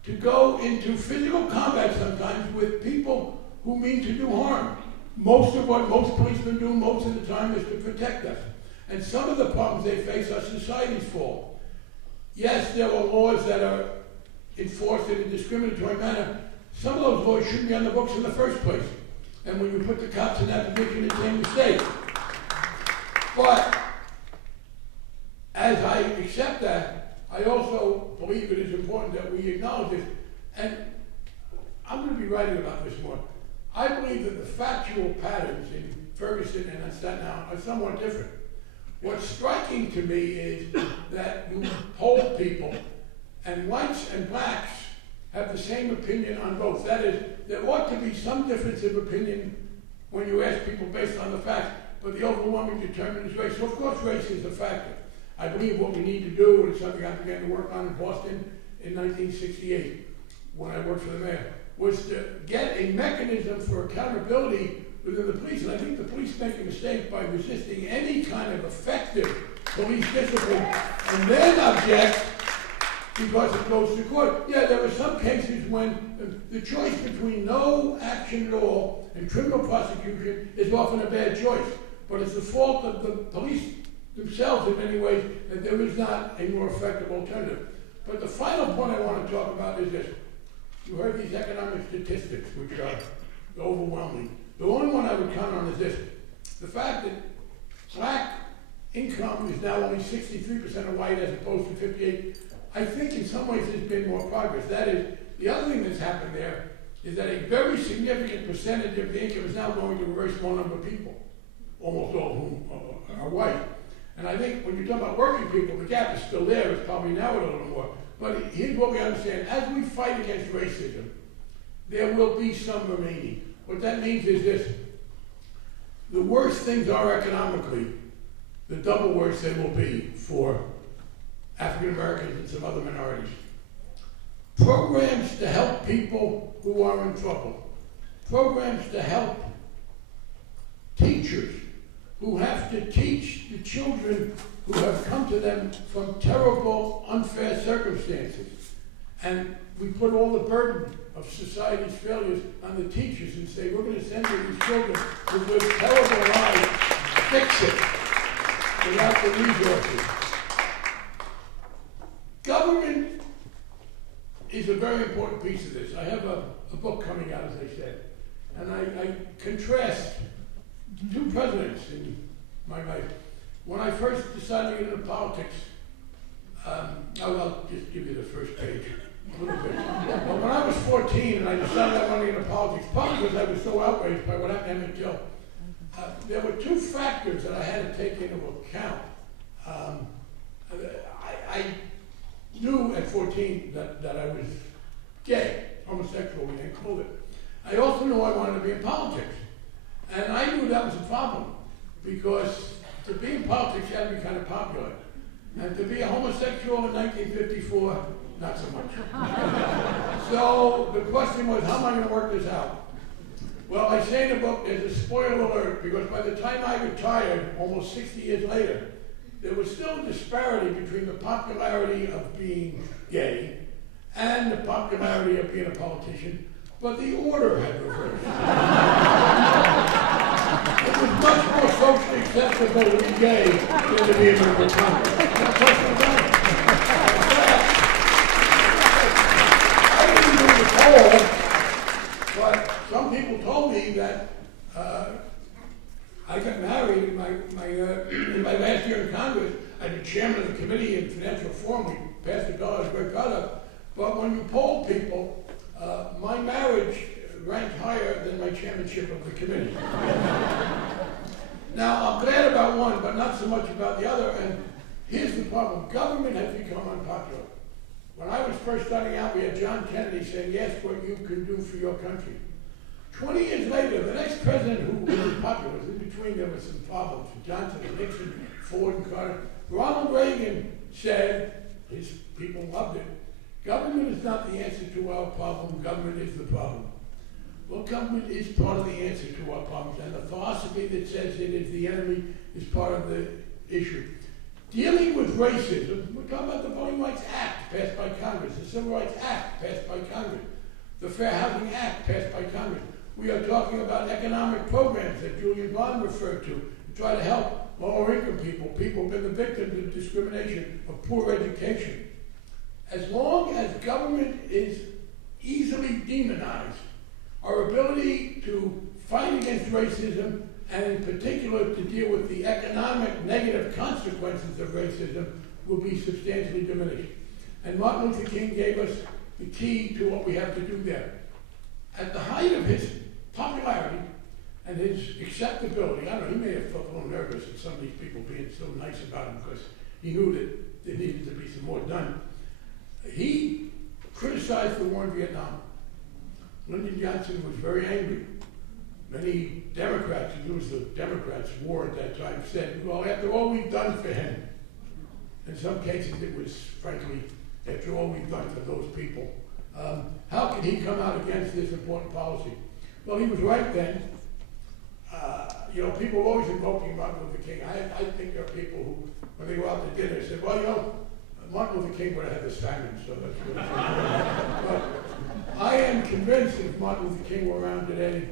to go into physical combat sometimes with people who mean to do harm. Most of what most policemen do most of the time is to protect us. And some of the problems they face are society's fault. Yes, there are laws that are enforced in a discriminatory manner. Some of those laws shouldn't be on the books in the first place. And when you put the cops in that position, it's a mistake. But as I accept that, I also believe it is important that we acknowledge it. And I'm going to be writing about this more. I believe that the factual patterns in Ferguson and on Staten Island are somewhat different. What's striking to me is that you poll people, and whites and blacks have the same opinion on both. That is, there ought to be some difference of opinion when you ask people based on the facts, but the overwhelming determinant is race. So of course race is a factor. I believe what we need to do, and it's something I began to work on in Boston in 1968 when I worked for the mayor, was to get a mechanism for accountability within the police. And I think the police make a mistake by resisting any kind of effective police discipline and then object because it goes to court. Yeah, there are some cases when the choice between no action at all and criminal prosecution is often a bad choice. But it's the fault of the police themselves in many ways that there is not a more effective alternative. But the final point I want to talk about is this. You heard these economic statistics, which are overwhelming. The only one I would count on is this. The fact that black income is now only 63% of white as opposed to 58%. I think in some ways there's been more progress. That is, the other thing that's happened there is that a very significant percentage of the income is now going to a very small number of people, almost all of whom are white. And I think when you talk about working people, the gap is still there. It's probably narrowed a little more. But here's what we understand. As we fight against racism, there will be some remaining. What that means is this. The worse things are economically, the double worse they will be for African Americans and some other minorities. Programs to help people who are in trouble. Programs to help teachers who have to teach the children who have come to them from terrible, unfair circumstances. And we put all the burden of society's failures on the teachers and say, we're going to send you these children who live terrible lives, fix it, without the resources. Government is a very important piece of this. I have a book coming out, as I said, and I contrast two presidents in my life. When I first decided to get into politics, I'll just give you the first page. A little bit. But when I was 14 and I decided I wanted to get into politics, partly because I was so outraged by what happened to Emmett Till, there were two factors that I had to take into account. I knew at 14 that I was gay, homosexual, we didn't call it. I also knew I wanted to be in politics. And I knew that was a problem, because to be in politics, you had to be kind of popular. And to be a homosexual in 1954, not so much. So the question was, how am I going to work this out? Well, I say in the book, there's a spoiler alert, because by the time I retired, almost 60 years later, there was still a disparity between the popularity of being gay and the popularity of being a politician, but the order had reversed. It was much more socially acceptable to be gay than to be a member of Congress. No question about it. I didn't do the poll, but some people told me that I got married in my last year in Congress. I was chairman of the committee in financial reform. We passed a bill I was very proud of. But when you poll people, my marriage ranked higher than my chairmanship of the committee. Now, I'm glad about one, but not so much about the other. And here's the problem. Government has become unpopular. When I was first starting out, we had John Kennedy saying, yes, what you can do for your country. 20 years later, the next president who was popular, in between there were some problems with Johnson and Nixon, Ford and Carter. Ronald Reagan said, his people loved it, government is not the answer to our problem, government is the problem. Well, government is part of the answer to our problems, and the philosophy that says it is the enemy is part of the issue. Dealing with racism, we're talking about the Voting Rights Act passed by Congress, the Civil Rights Act passed by Congress, the Fair Housing Act passed by Congress. We are talking about economic programs that Julian Bond referred to try to help lower income people, people who have been the victims of discrimination, of poor education. As long as government is easily demonized, our ability to fight against racism, and in particular to deal with the economic negative consequences of racism, will be substantially diminished. And Martin Luther King gave us the key to what we have to do there. At the height of his popularity and his acceptability, I don't know, he may have felt a little nervous at some of these people being so nice about him because he knew that there needed to be some more done. He criticized the war in Vietnam. Lyndon Johnson was very angry. Many Democrats, who was the Democrats' war at that time, said, well, after all we've done for him, in some cases it was, frankly, after all we've done for those people, how could he come out against this important policy? Well, he was right then. You know, people are always invoking Martin Luther King. I think there are people who, when they go out to dinner, say, well, you know, Martin Luther King would have had the Simon, so that's good. But I am convinced if Martin Luther King were around today,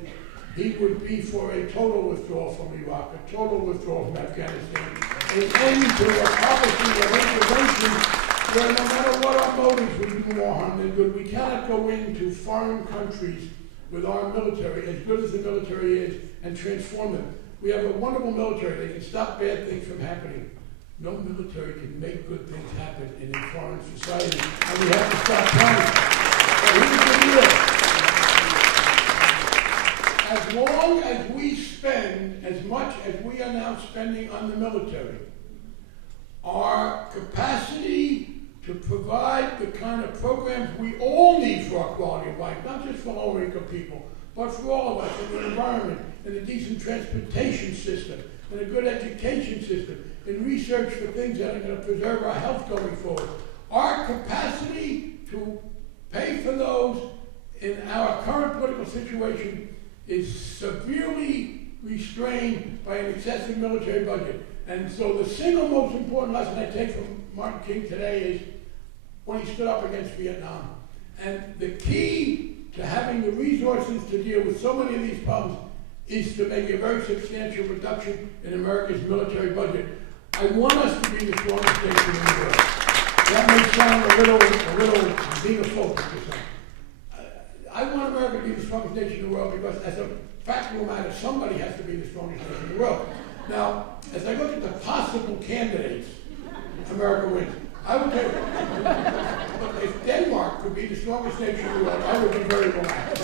he would be for a total withdrawal from Iraq, a total withdrawal from Afghanistan, an end to a policy of intervention where no matter what our motives, we do more harm than good. We cannot go into foreign countries with our military, as good as the military is, and transform them. We have a wonderful military. They can stop bad things from happening. No military can make good things happen in a foreign society, and we have to stop trying. But here's the deal. As long as we spend as much as we are now spending on the military, our capacity to provide the kind of programs we all need for our quality of life, not just for lower-income people, but for all of us, in the environment, in a decent transportation system, in a good education system, in research for things that are going to preserve our health going forward. Our capacity to pay for those in our current political situation is severely restrained by an excessive military budget. And so the single most important lesson I take from Martin King today is when he stood up against Vietnam. And the key to having the resources to deal with so many of these problems is to make a very substantial reduction in America's military budget. I want us to be the strongest nation in the world. That may sound a little xenophobic or something. I want America to be the strongest nation in the world because, as a factual matter, somebody has to be the strongest nation in the world. Now, as I look at the possible candidates, America wins. I would tell you, but if Denmark could be the strongest nation in the world, I would be very relaxed.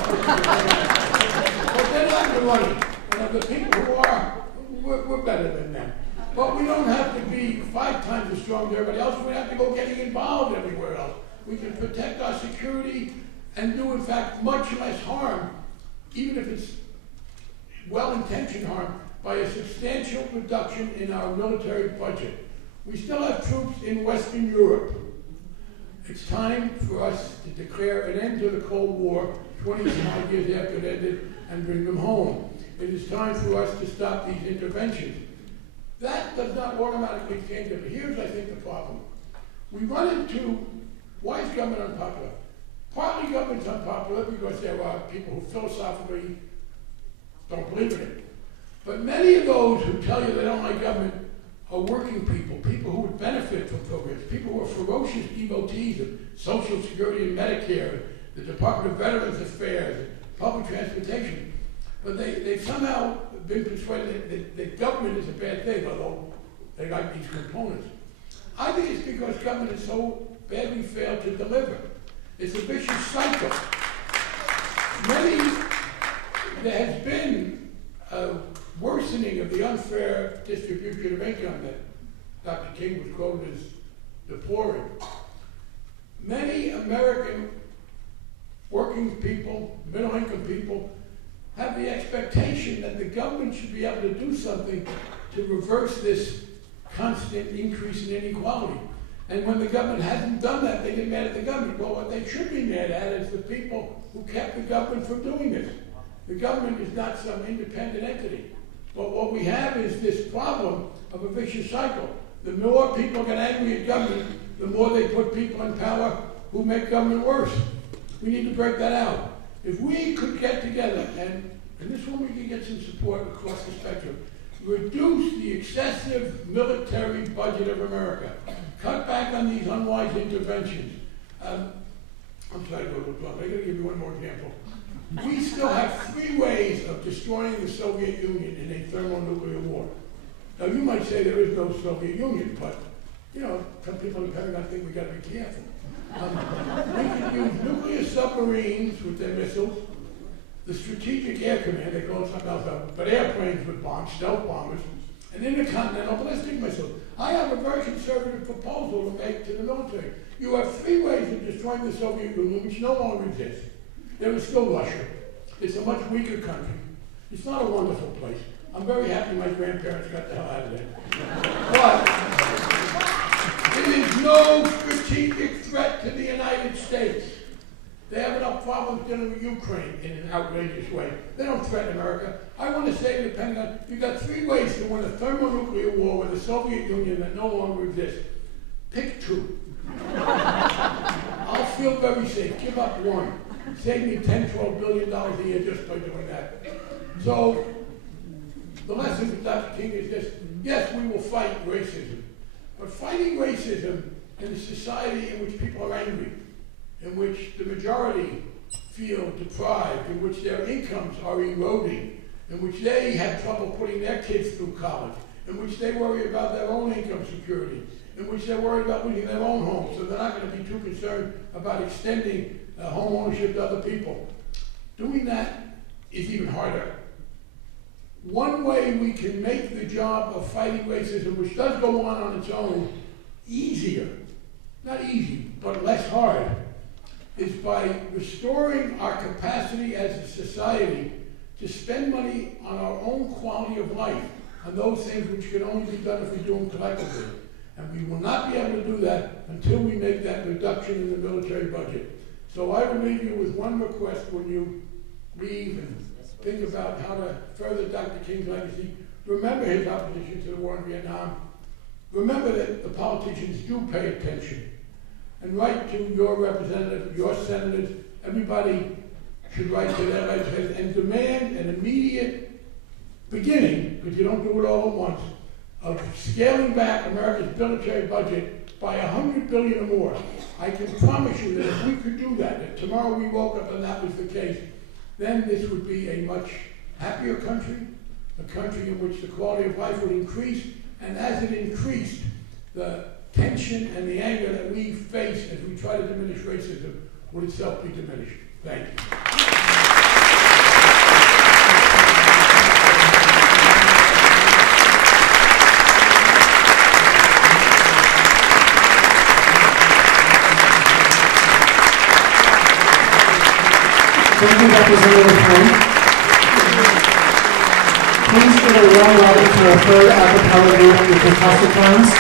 But they're not the money. And the people who are, we're better than them. But we don't have to be 5 times as strong as everybody else. We have to go getting involved everywhere else. We can protect our security and do, in fact, much less harm, even if it's well-intentioned harm, by a substantial reduction in our military budget. We still have troops in Western Europe. It's time for us to declare an end to the Cold War 25 years after it ended and bring them home. It is time for us to stop these interventions. That does not automatically change it. But here's, I think, the problem. We run into, why is government unpopular? Partly government's unpopular because there are people who philosophically don't believe in it. But many of those who tell you they don't like government are working people, people who would benefit from programs, people who are ferocious devotees of Social Security and Medicare, the Department of Veterans Affairs, and public transportation. But they've somehow been persuaded that government is a bad thing, although they like these components. I think it's because government has so badly failed to deliver. It's a vicious cycle. There has been a worsening of the unfair distribution of income that Dr. King was quoted as deploring. Many American working people, middle-income people, have the expectation that the government should be able to do something to reverse this constant increase in inequality. And when the government hasn't done that, they get mad at the government. Well, what they should be mad at is the people who kept the government from doing this. The government is not some independent entity. But what we have is this problem of a vicious cycle. The more people get angry at government, the more they put people in power who make government worse. We need to break that out. If we could get together, and this one we can get some support across the spectrum, reduce the excessive military budget of America, cut back on these unwise interventions. I'm sorry to go a little long. I'm going to give you one more example. We still have 3 ways of destroying the Soviet Union in a thermonuclear war. Now, you might say there is no Soviet Union, but, you know, some people in the Pentagon think we've got to be careful. We can use nuclear submarines with their missiles, the Strategic Air Command, they call it something else, but airplanes with bombs, stealth bombers, and intercontinental ballistic missiles. I have a very conservative proposal to make to the military. You have 3 ways of destroying the Soviet Union, which no longer exists. There is still Russia. It's a much weaker country. It's not a wonderful place. I'm very happy my grandparents got the hell out of there. But it is no strategic threat to the United States. They have enough problems dealing with Ukraine in an outrageous way. They don't threaten America. I want to say to the Pentagon, you've got 3 ways to win a thermonuclear war with the Soviet Union that no longer exists. Pick 2. I'll feel very safe. Give up one. Save me $10, $12 billion a year just by doing that. So, the lesson from Dr. King is this: yes, we will fight racism, but fighting racism in a society in which people are angry, in which the majority feel deprived, in which their incomes are eroding, in which they have trouble putting their kids through college, in which they worry about their own income security, in which they're worried about losing their own homes, so they're not going to be too concerned about extending home ownership to other people. Doing that is even harder. One way we can make the job of fighting racism, which does go on its own, easier, not easy, but less hard, is by restoring our capacity as a society to spend money on our own quality of life, on those things which can only be done if we do them collectively. And we will not be able to do that until we make that reduction in the military budget. So I will leave you with one request when you leave and think about how to further Dr. King's legacy. Remember his opposition to the war in Vietnam. Remember that the politicians do pay attention. And write to your representative, your senators, everybody should write to their legislators and demand an immediate beginning, because you don't do it all at once, of scaling back America's military budget by $100 billion or more. I can promise you that if we could do that, if tomorrow we woke up and that was the case, then this would be a much happier country, a country in which the quality of life would increase, and as it increased, the tension and the anger that we face as we try to diminish racism would itself be diminished. Thank you. Thank you, Representative Flynn. Please give a warm welcome to our third acapella group, the Fantastic Clowns,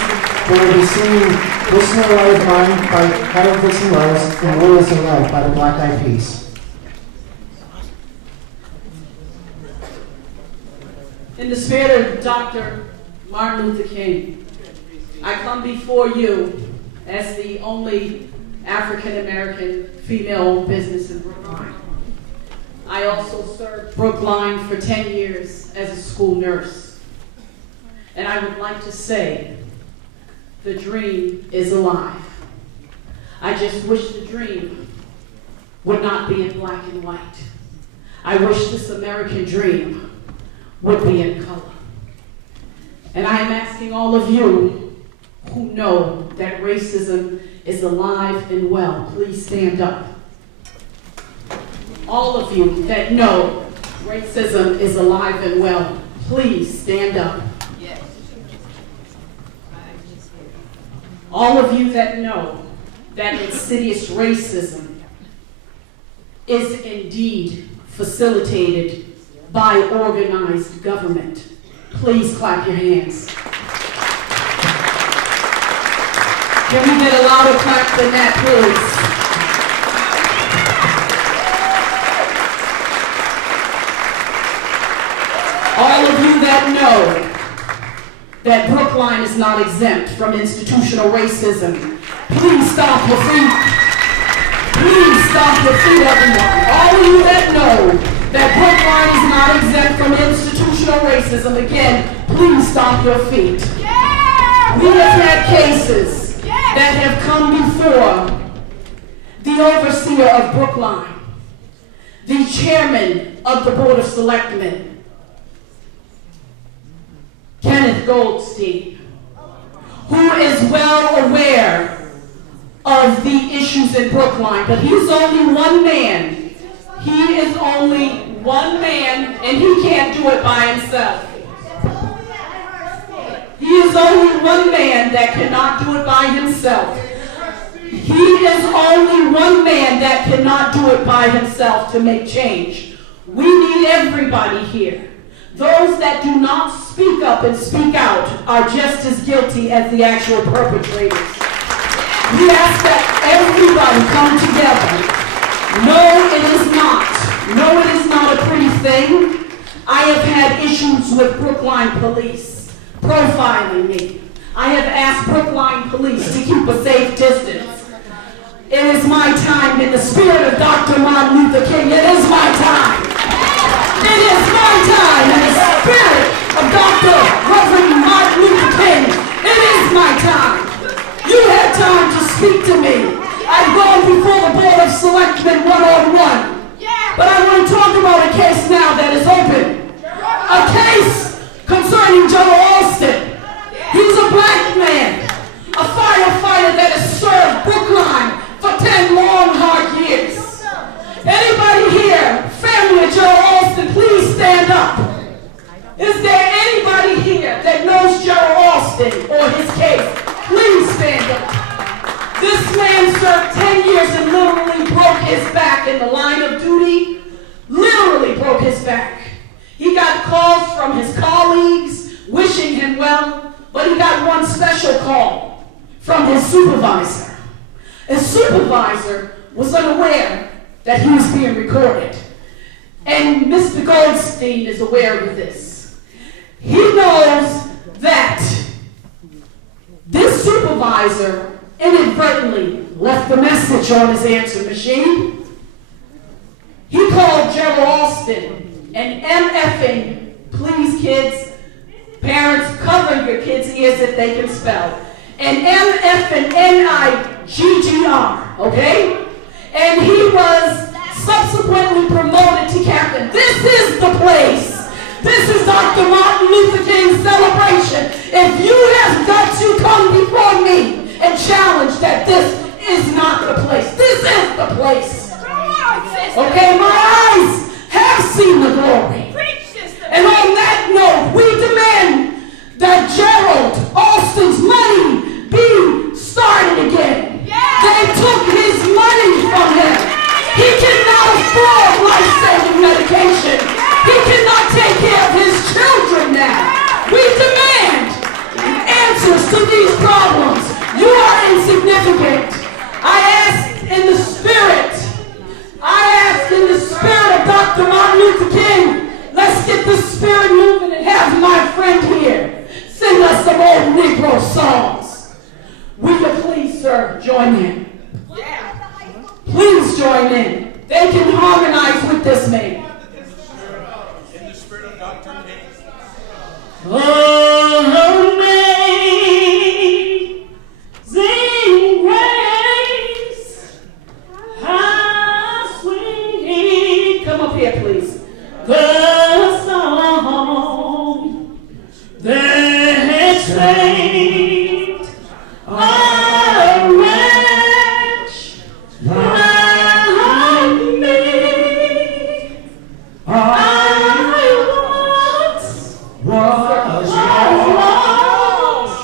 who will be singing "Listen to Live Mine" by Harold Dixon Wells and "Warriors in Love" by the Black Eyed Peas. In the spirit of Dr. Martin Luther King, I come before you as the only African-American female business in Brookline. I also served Brookline for 10 years as a school nurse. And I would like to say, the dream is alive. I just wish the dream would not be in black and white. I wish this American dream would be in color. And I am asking all of you who know that racism is alive and well, please stand up. All of you that know racism is alive and well, please stand up. Yes. All of you that know that insidious racism is indeed facilitated by organized government, please clap your hands. Can we get a louder clap than that, please? All of you that know that Brookline is not exempt from institutional racism, please stomp your feet. Please stomp your feet, everyone. All of you that know that Brookline is not exempt from institutional racism, again, please stomp your feet. Yeah! We have had cases that have come before the overseer of Brookline, the chairman of the Board of Selectmen, Kenneth Goldstein, who is well aware of the issues in Brookline, but he's only one man. He is only one man, and he can't do it by himself. He is only one man that cannot do it by himself. He is only one man that cannot do it by himself to make change. We need everybody here. Those that do not speak up and speak out are just as guilty as the actual perpetrators. We ask that everybody come together. No, it is not. No, it is not a pretty thing. I have had issues with Brookline police profiling me. I have asked Brookline Police to keep a safe distance. It is my time in the spirit of Dr. Martin Luther King. It is my time. It is my time in the spirit of Dr. Reverend Martin Luther King. It is my time. You had time to speak to me. I've gone before the Board of Selectmen one-on-one. But I want to talk about a case now that is open. A case concerning Joe Alston. He's a black man, a firefighter that has served Brookline for 10 long, hard years. Anybody here, family of Joe Alston, please stand up. Is there anybody here that knows Joe Alston or his case? Please stand up. This man served 10 years and literally broke his back in the line of duty. Literally broke his back. He got calls from his colleagues wishing him well, but he got one special call from his supervisor. His supervisor was unaware that he was being recorded. And Mr. Goldstein is aware of this. He knows that this supervisor inadvertently left a message on his answer machine. He called Joe Alston an MFing, please kids, parents, cover your kids' ears if they can spell, an MFing NIGGR, okay? And he was subsequently promoted to captain. This is the place. This is Dr. Martin Luther King's celebration. If you have got to come before me and challenge that this is not the place. This is the place. Okay, my eyes have seen the glory. And on that note, we demand that Gerald Alston's money be started again. They took his money from him. He cannot afford life-saving medication. He cannot take care of his children now. We demand answers to these problems. You are insignificant. I ask in the spirit of Dr. Martin Luther King, let's get the spirit moving and have my friend here sing us some old Negro songs. Will you please, sir, join in? Please join in. They can harmonize with this man. In the spirit of Dr. King. Oh, amazing grace, how sweet. Come up here, please. The song that saved a wretch like me. I once was lost,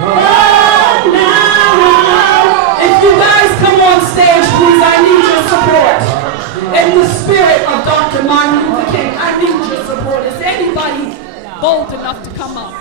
but now. If you guys come on stage, please, I need your support. In the spirit of Dr. Martin Luther King, I need your support. Is anybody bold enough to come up?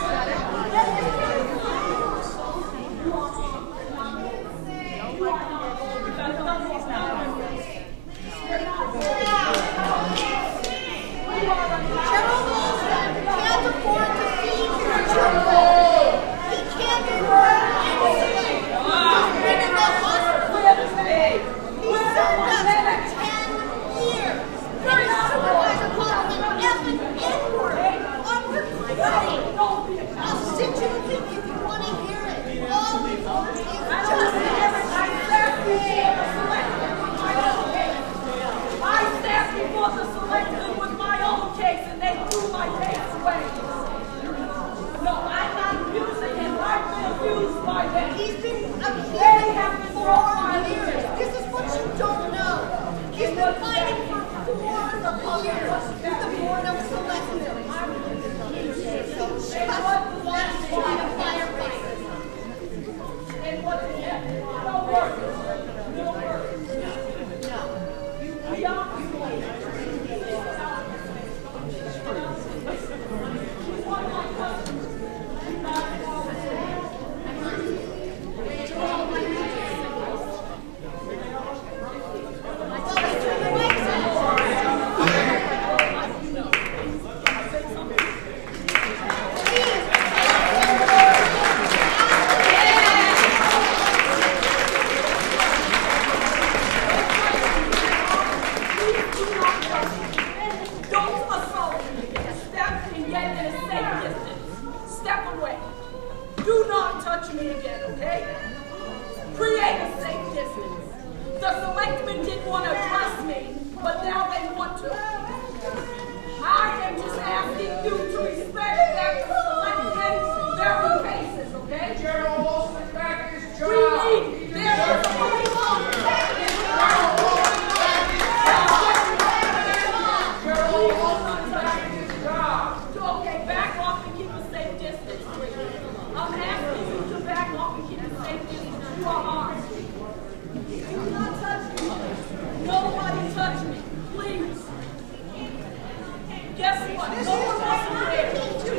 But no one was aware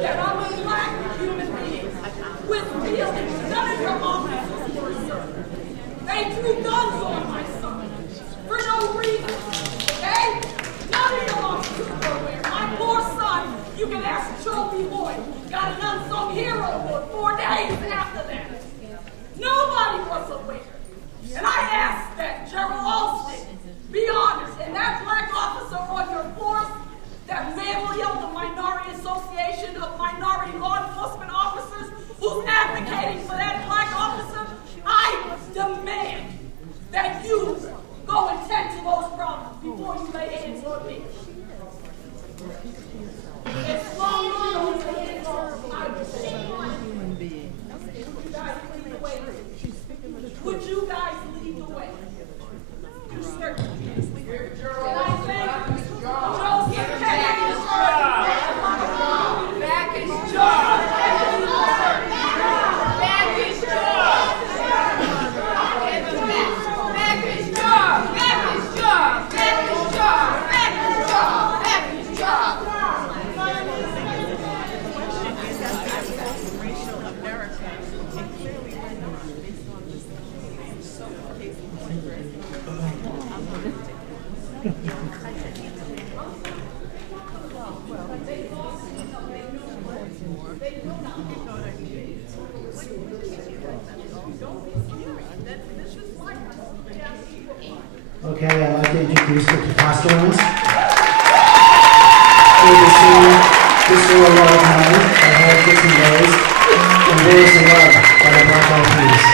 that I'm a black human being with feelings. None of your officers were, sir. They threw guns on my son for no reason. Okay? None of your officers were aware. My poor son, you can ask Trophy Boy, got an unsung hero for 4 days after that. Nobody was aware. And I ask that Gerald Alston be honest, and that black officer on your force, that family of the Minority Association of Minority Law Enforcement Officers who's advocating for that black officer, I demand that you go and tend to those problems before you lay hands on me. As long as you don't lay hands on me, I will shame on you. You guys lead the way. Would you guys lead the way? You certainly can. And I thank Joseph Kennedy back his job. Back his job. Back his job. Back his job. Back his job. Back his job. Back his job. Back his job. Okay, I'd like to introduce the Capasterons. ABC, this is a lot of money, I have 50 days, and there is a love by the Black Hole Police.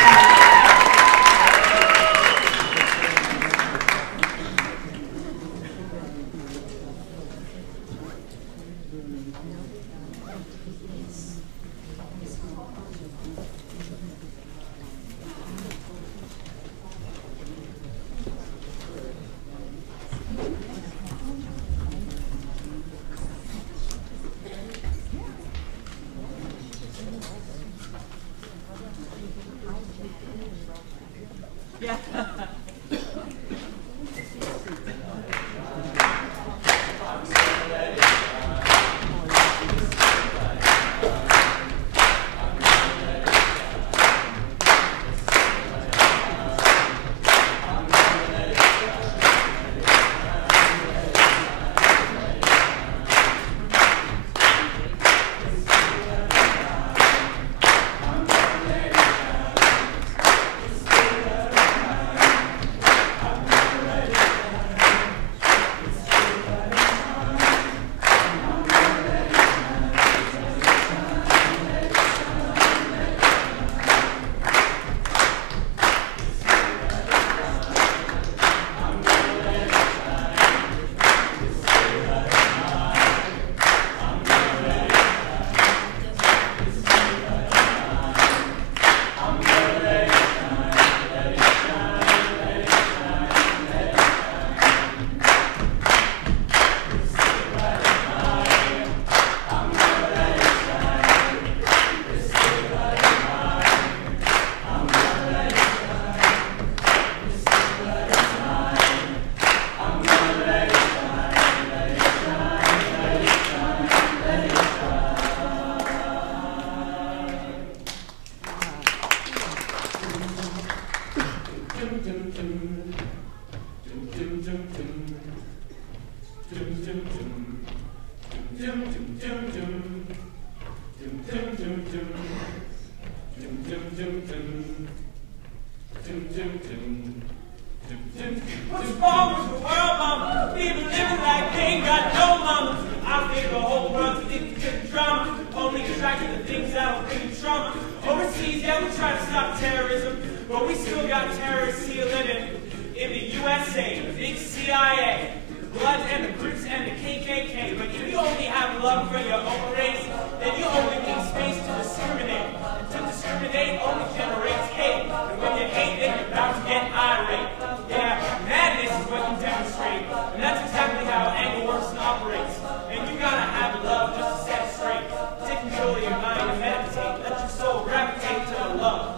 What's wrong with the world, mama? People living like they ain't got no mama. I think the whole world's addicted to the drama, only attracted to things that'll bring you trauma. Overseas, yeah, we try to stop terrorism, but we still got terrorists here living in the USA, the big CIA, Bloods and the Crips and the KKK. But if you only have love for your own race, then you only need space to discriminate. To discriminate only generates hate, and when you hate, then you're bound to get irate. Yeah, madness is what you demonstrate, and that's exactly how anger works and operates. And you gotta have love just to set it straight. Take control of your mind and meditate. Let your soul gravitate to the love.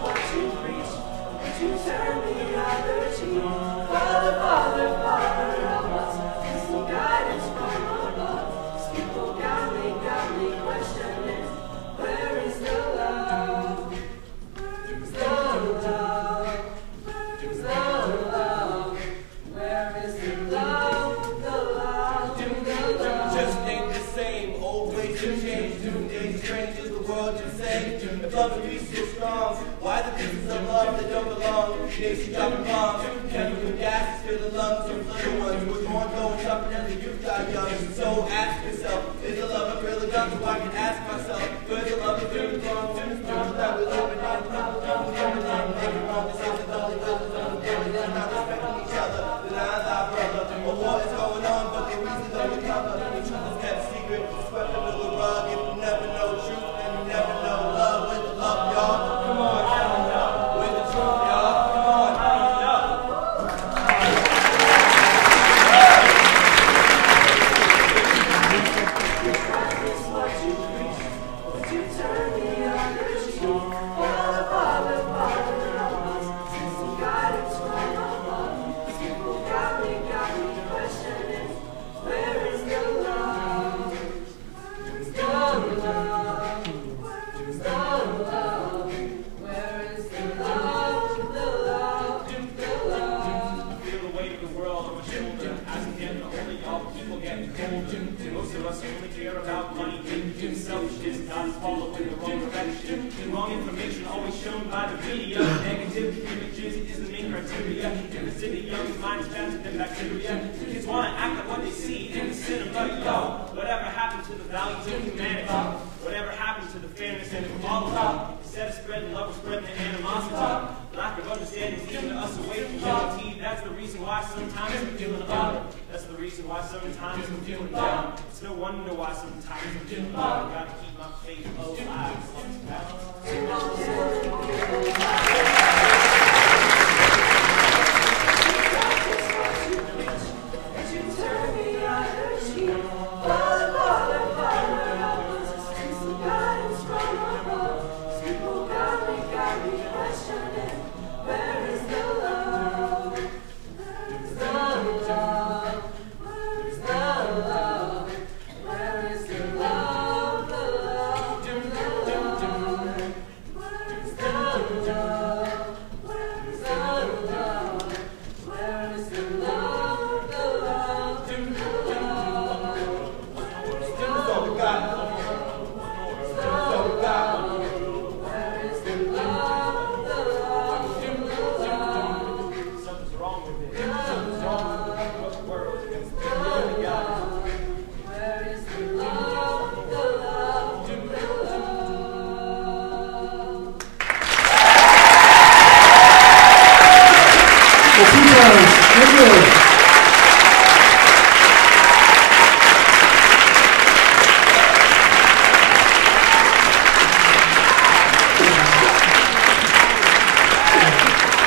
What you preach, what you turn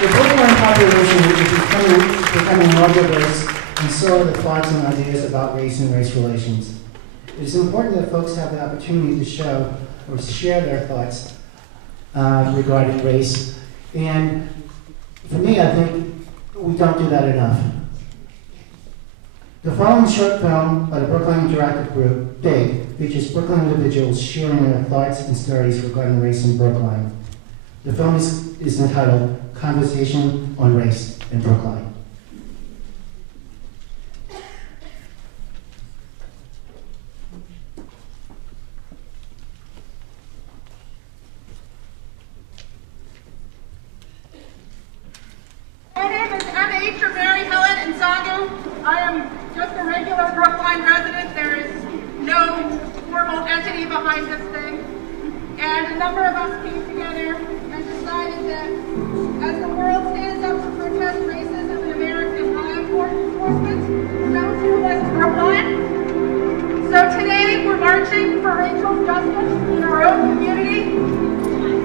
The Brookline population is becoming more diverse, and so are the thoughts and ideas about race and race relations. It is important that folks have the opportunity to show or share their thoughts regarding race, and for me, I think we don't do that enough. The following short film by the Brookline Interactive Group, BIG, features Brookline individuals sharing their thoughts and stories regarding race in Brookline. The film is entitled Conversation on Race in Brookline. My name is M.H. or Mary Helen Nzangu. I am just a regular Brookline resident. There is no formal entity behind this thing. And a number of us came together and decided that as the world stands up to protest racism in American law enforcement, so too must Brookline. So today we're marching for racial justice in our own community.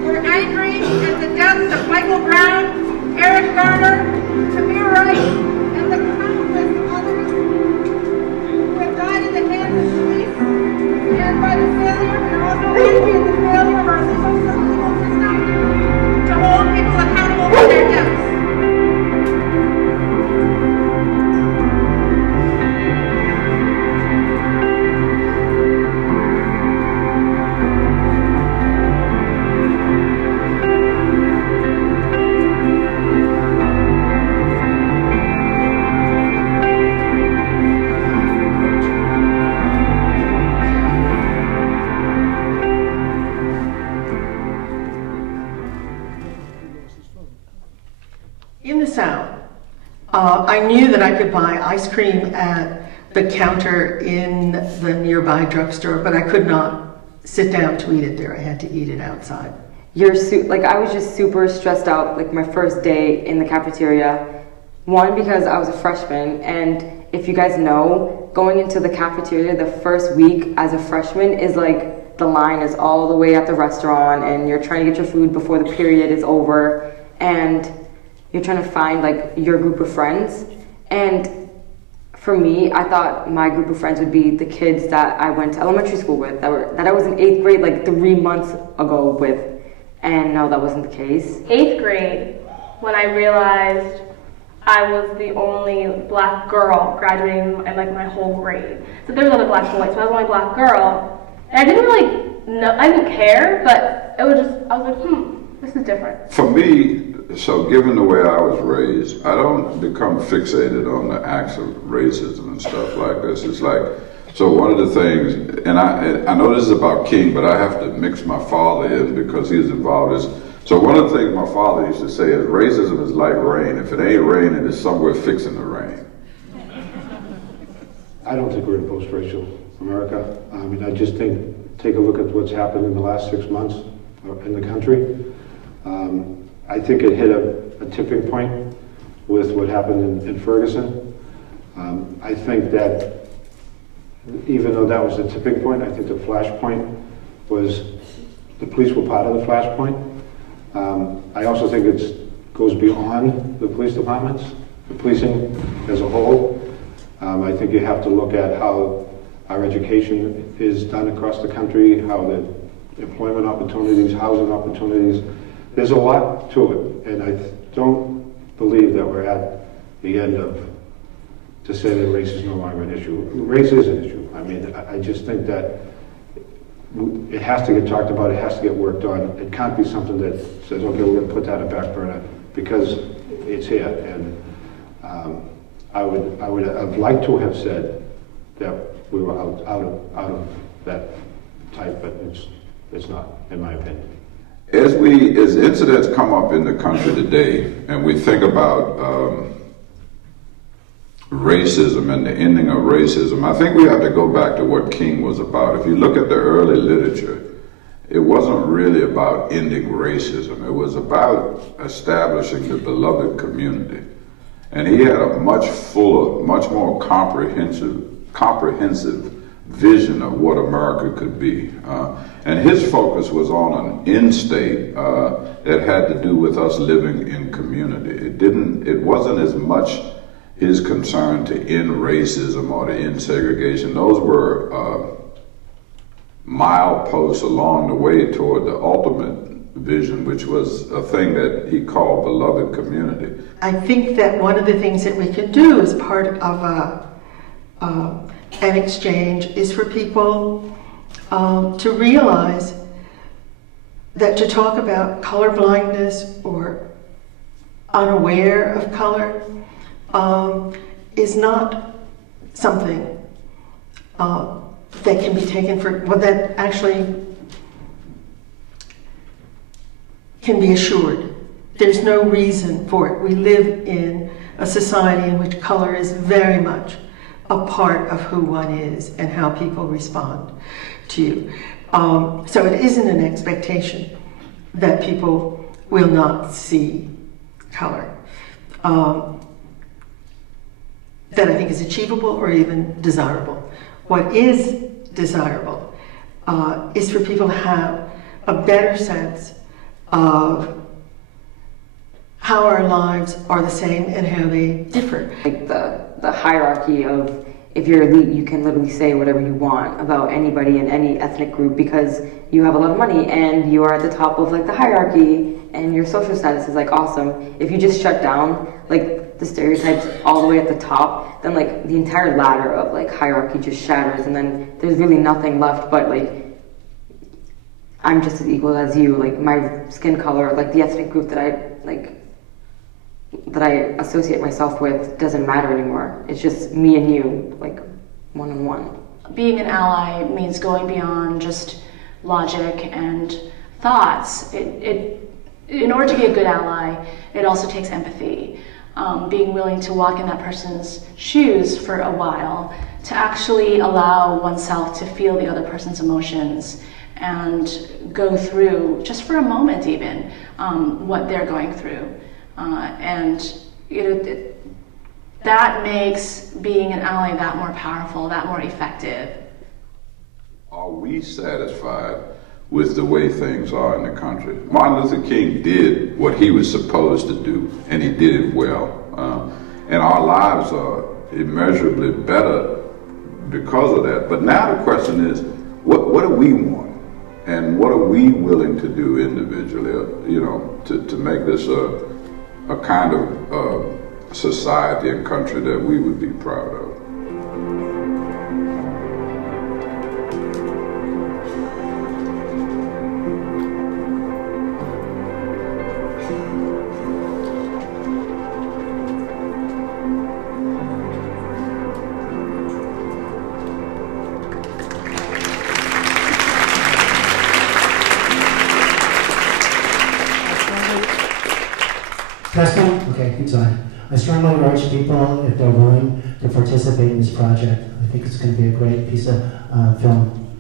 We're angry at the deaths of Michael Brown, Eric Garner, Tamir Wright, and the countless others who have died in the hands of police, and by the failure, we're also angry at the failure of our legal system to hold people accountable for their deaths. I knew that I could buy ice cream at the counter in the nearby drugstore, but I could not sit down to eat it there. I had to eat it outside. I was just super stressed out, like my first day in the cafeteria. One, because I was a freshman, and if you guys know, going into the cafeteria the first week as a freshman is like the line is all the way at the restaurant, and you're trying to get your food before the period is over, and you're trying to find like your group of friends. And for me, I thought my group of friends would be the kids that I went to elementary school with, that I was in 8th grade like 3 months ago with, and no, that wasn't the case. 8th grade, when I realized I was the only black girl graduating in like my whole grade. So there was other black boys, so I was the only black girl. And I didn't really know, I didn't care, but it was just, I was like, this is different. For me, so given the way I was raised, I don't become fixated on the acts of racism and stuff like this. It's like, so one of the things, and I know this is about King, but I have to mix my father in because he's involved. So one of the things my father used to say is racism is like rain. If it ain't raining, it's somewhere fixing the rain. I don't think we're in post-racial America. I mean, I just think, take a look at what's happened in the last 6 months in the country. I think it hit a tipping point with what happened in Ferguson. I think that even though that was the tipping point, I think the flashpoint was, the police were part of the flashpoint. I also think it goes beyond the police departments, the policing as a whole. I think you have to look at how our education is done across the country, how the employment opportunities, housing opportunities. There's a lot to it, and I don't believe that we're at the end of, to say that race is no longer an issue. Race is an issue. I mean, I just think that it has to get talked about, it has to get worked on. It can't be something that says, okay, we're going to put that on back burner because it's here. And I would have liked to have said that we were out of that type, but it's not, in my opinion. As incidents come up in the country today, and we think about racism and the ending of racism, I think we have to go back to what King was about. If you look at the early literature, it wasn't really about ending racism. It was about establishing the beloved community. And he had a much fuller, much more comprehensive vision of what America could be. And his focus was on an end state that had to do with us living in community. It wasn't as much his concern to end racism or to end segregation. Those were mileposts along the way toward the ultimate vision, which was a thing that he called beloved community. I think that one of the things that we can do as part of an exchange is for people to realize that to talk about color blindness or unaware of color is not something that can be taken for, well, that actually can be assured. There's no reason for it. We live in a society in which color is very much a part of who one is and how people respond to you. So it isn't an expectation that people will not see color. That I think is achievable or even desirable. What is desirable is for people to have a better sense of how our lives are the same and how they differ. Like the hierarchy of, if you're elite, you can literally say whatever you want about anybody in any ethnic group because you have a lot of money and you are at the top of like the hierarchy and your social status is like awesome. If you just shut down like the stereotypes all the way at the top, then like the entire ladder of like hierarchy just shatters, and then there's really nothing left but like, I'm just as equal as you, like my skin color, like the ethnic group that I associate myself with doesn't matter anymore. It's just me and you, like one-on-one. Being an ally means going beyond just logic and thoughts. In order to be a good ally, it also takes empathy. being willing to walk in that person's shoes for a while, to actually allow oneself to feel the other person's emotions and go through, just for a moment even, what they're going through. And that makes being an ally that more powerful, that more effective. Are we satisfied with the way things are in the country? Martin Luther King did what he was supposed to do, and he did it well. And our lives are immeasurably better because of that. But now the question is, what do we want? And what are we willing to do individually, to make this a kind of society and country that we would be proud of? Testing? Okay, it's on. I strongly urge people, if they're willing, to participate in this project. I think it's going to be a great piece of film.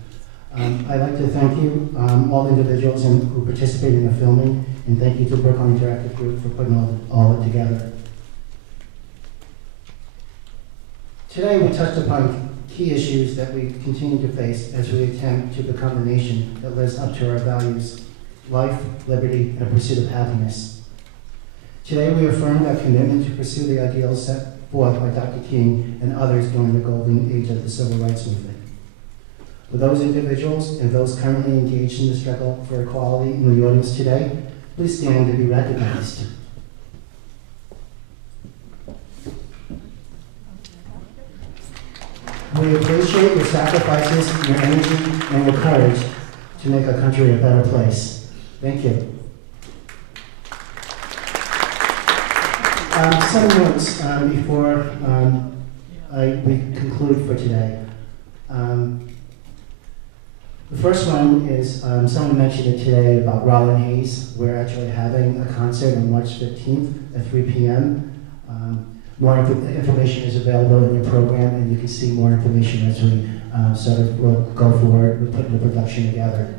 I'd like to thank you, all individuals who participated in the filming, and thank you to Brookline Interactive Group for putting all of it together. Today we touched upon key issues that we continue to face as we attempt to become a nation that lives up to our values: life, liberty, and a pursuit of happiness. Today we affirm our commitment to pursue the ideals set forth by Dr. King and others during the golden age of the civil rights movement. For those individuals and those currently engaged in the struggle for equality in the audience today, please stand to be recognized. We appreciate your sacrifices, your energy, and your courage to make our country a better place. Thank you. Some notes before we conclude for today. The first one is, someone mentioned it today about Rollin Hayes. We're actually having a concert on March 15th at 3 p.m. More information is available in your program, and you can see more information as we sort of will go forward with putting the production together.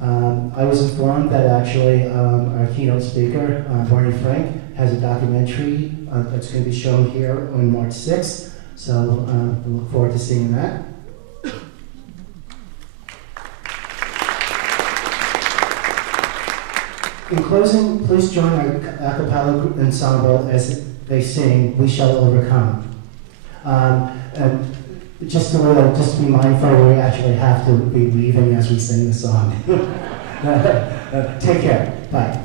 I was informed that actually our keynote speaker, Barney Frank, has a documentary that's going to be shown here on March 6th, so we look forward to seeing that. In closing, please join our a cappella ensemble as they sing "We Shall Overcome." And just be mindful, we actually have to be leaving as we sing the song. Take care. Bye.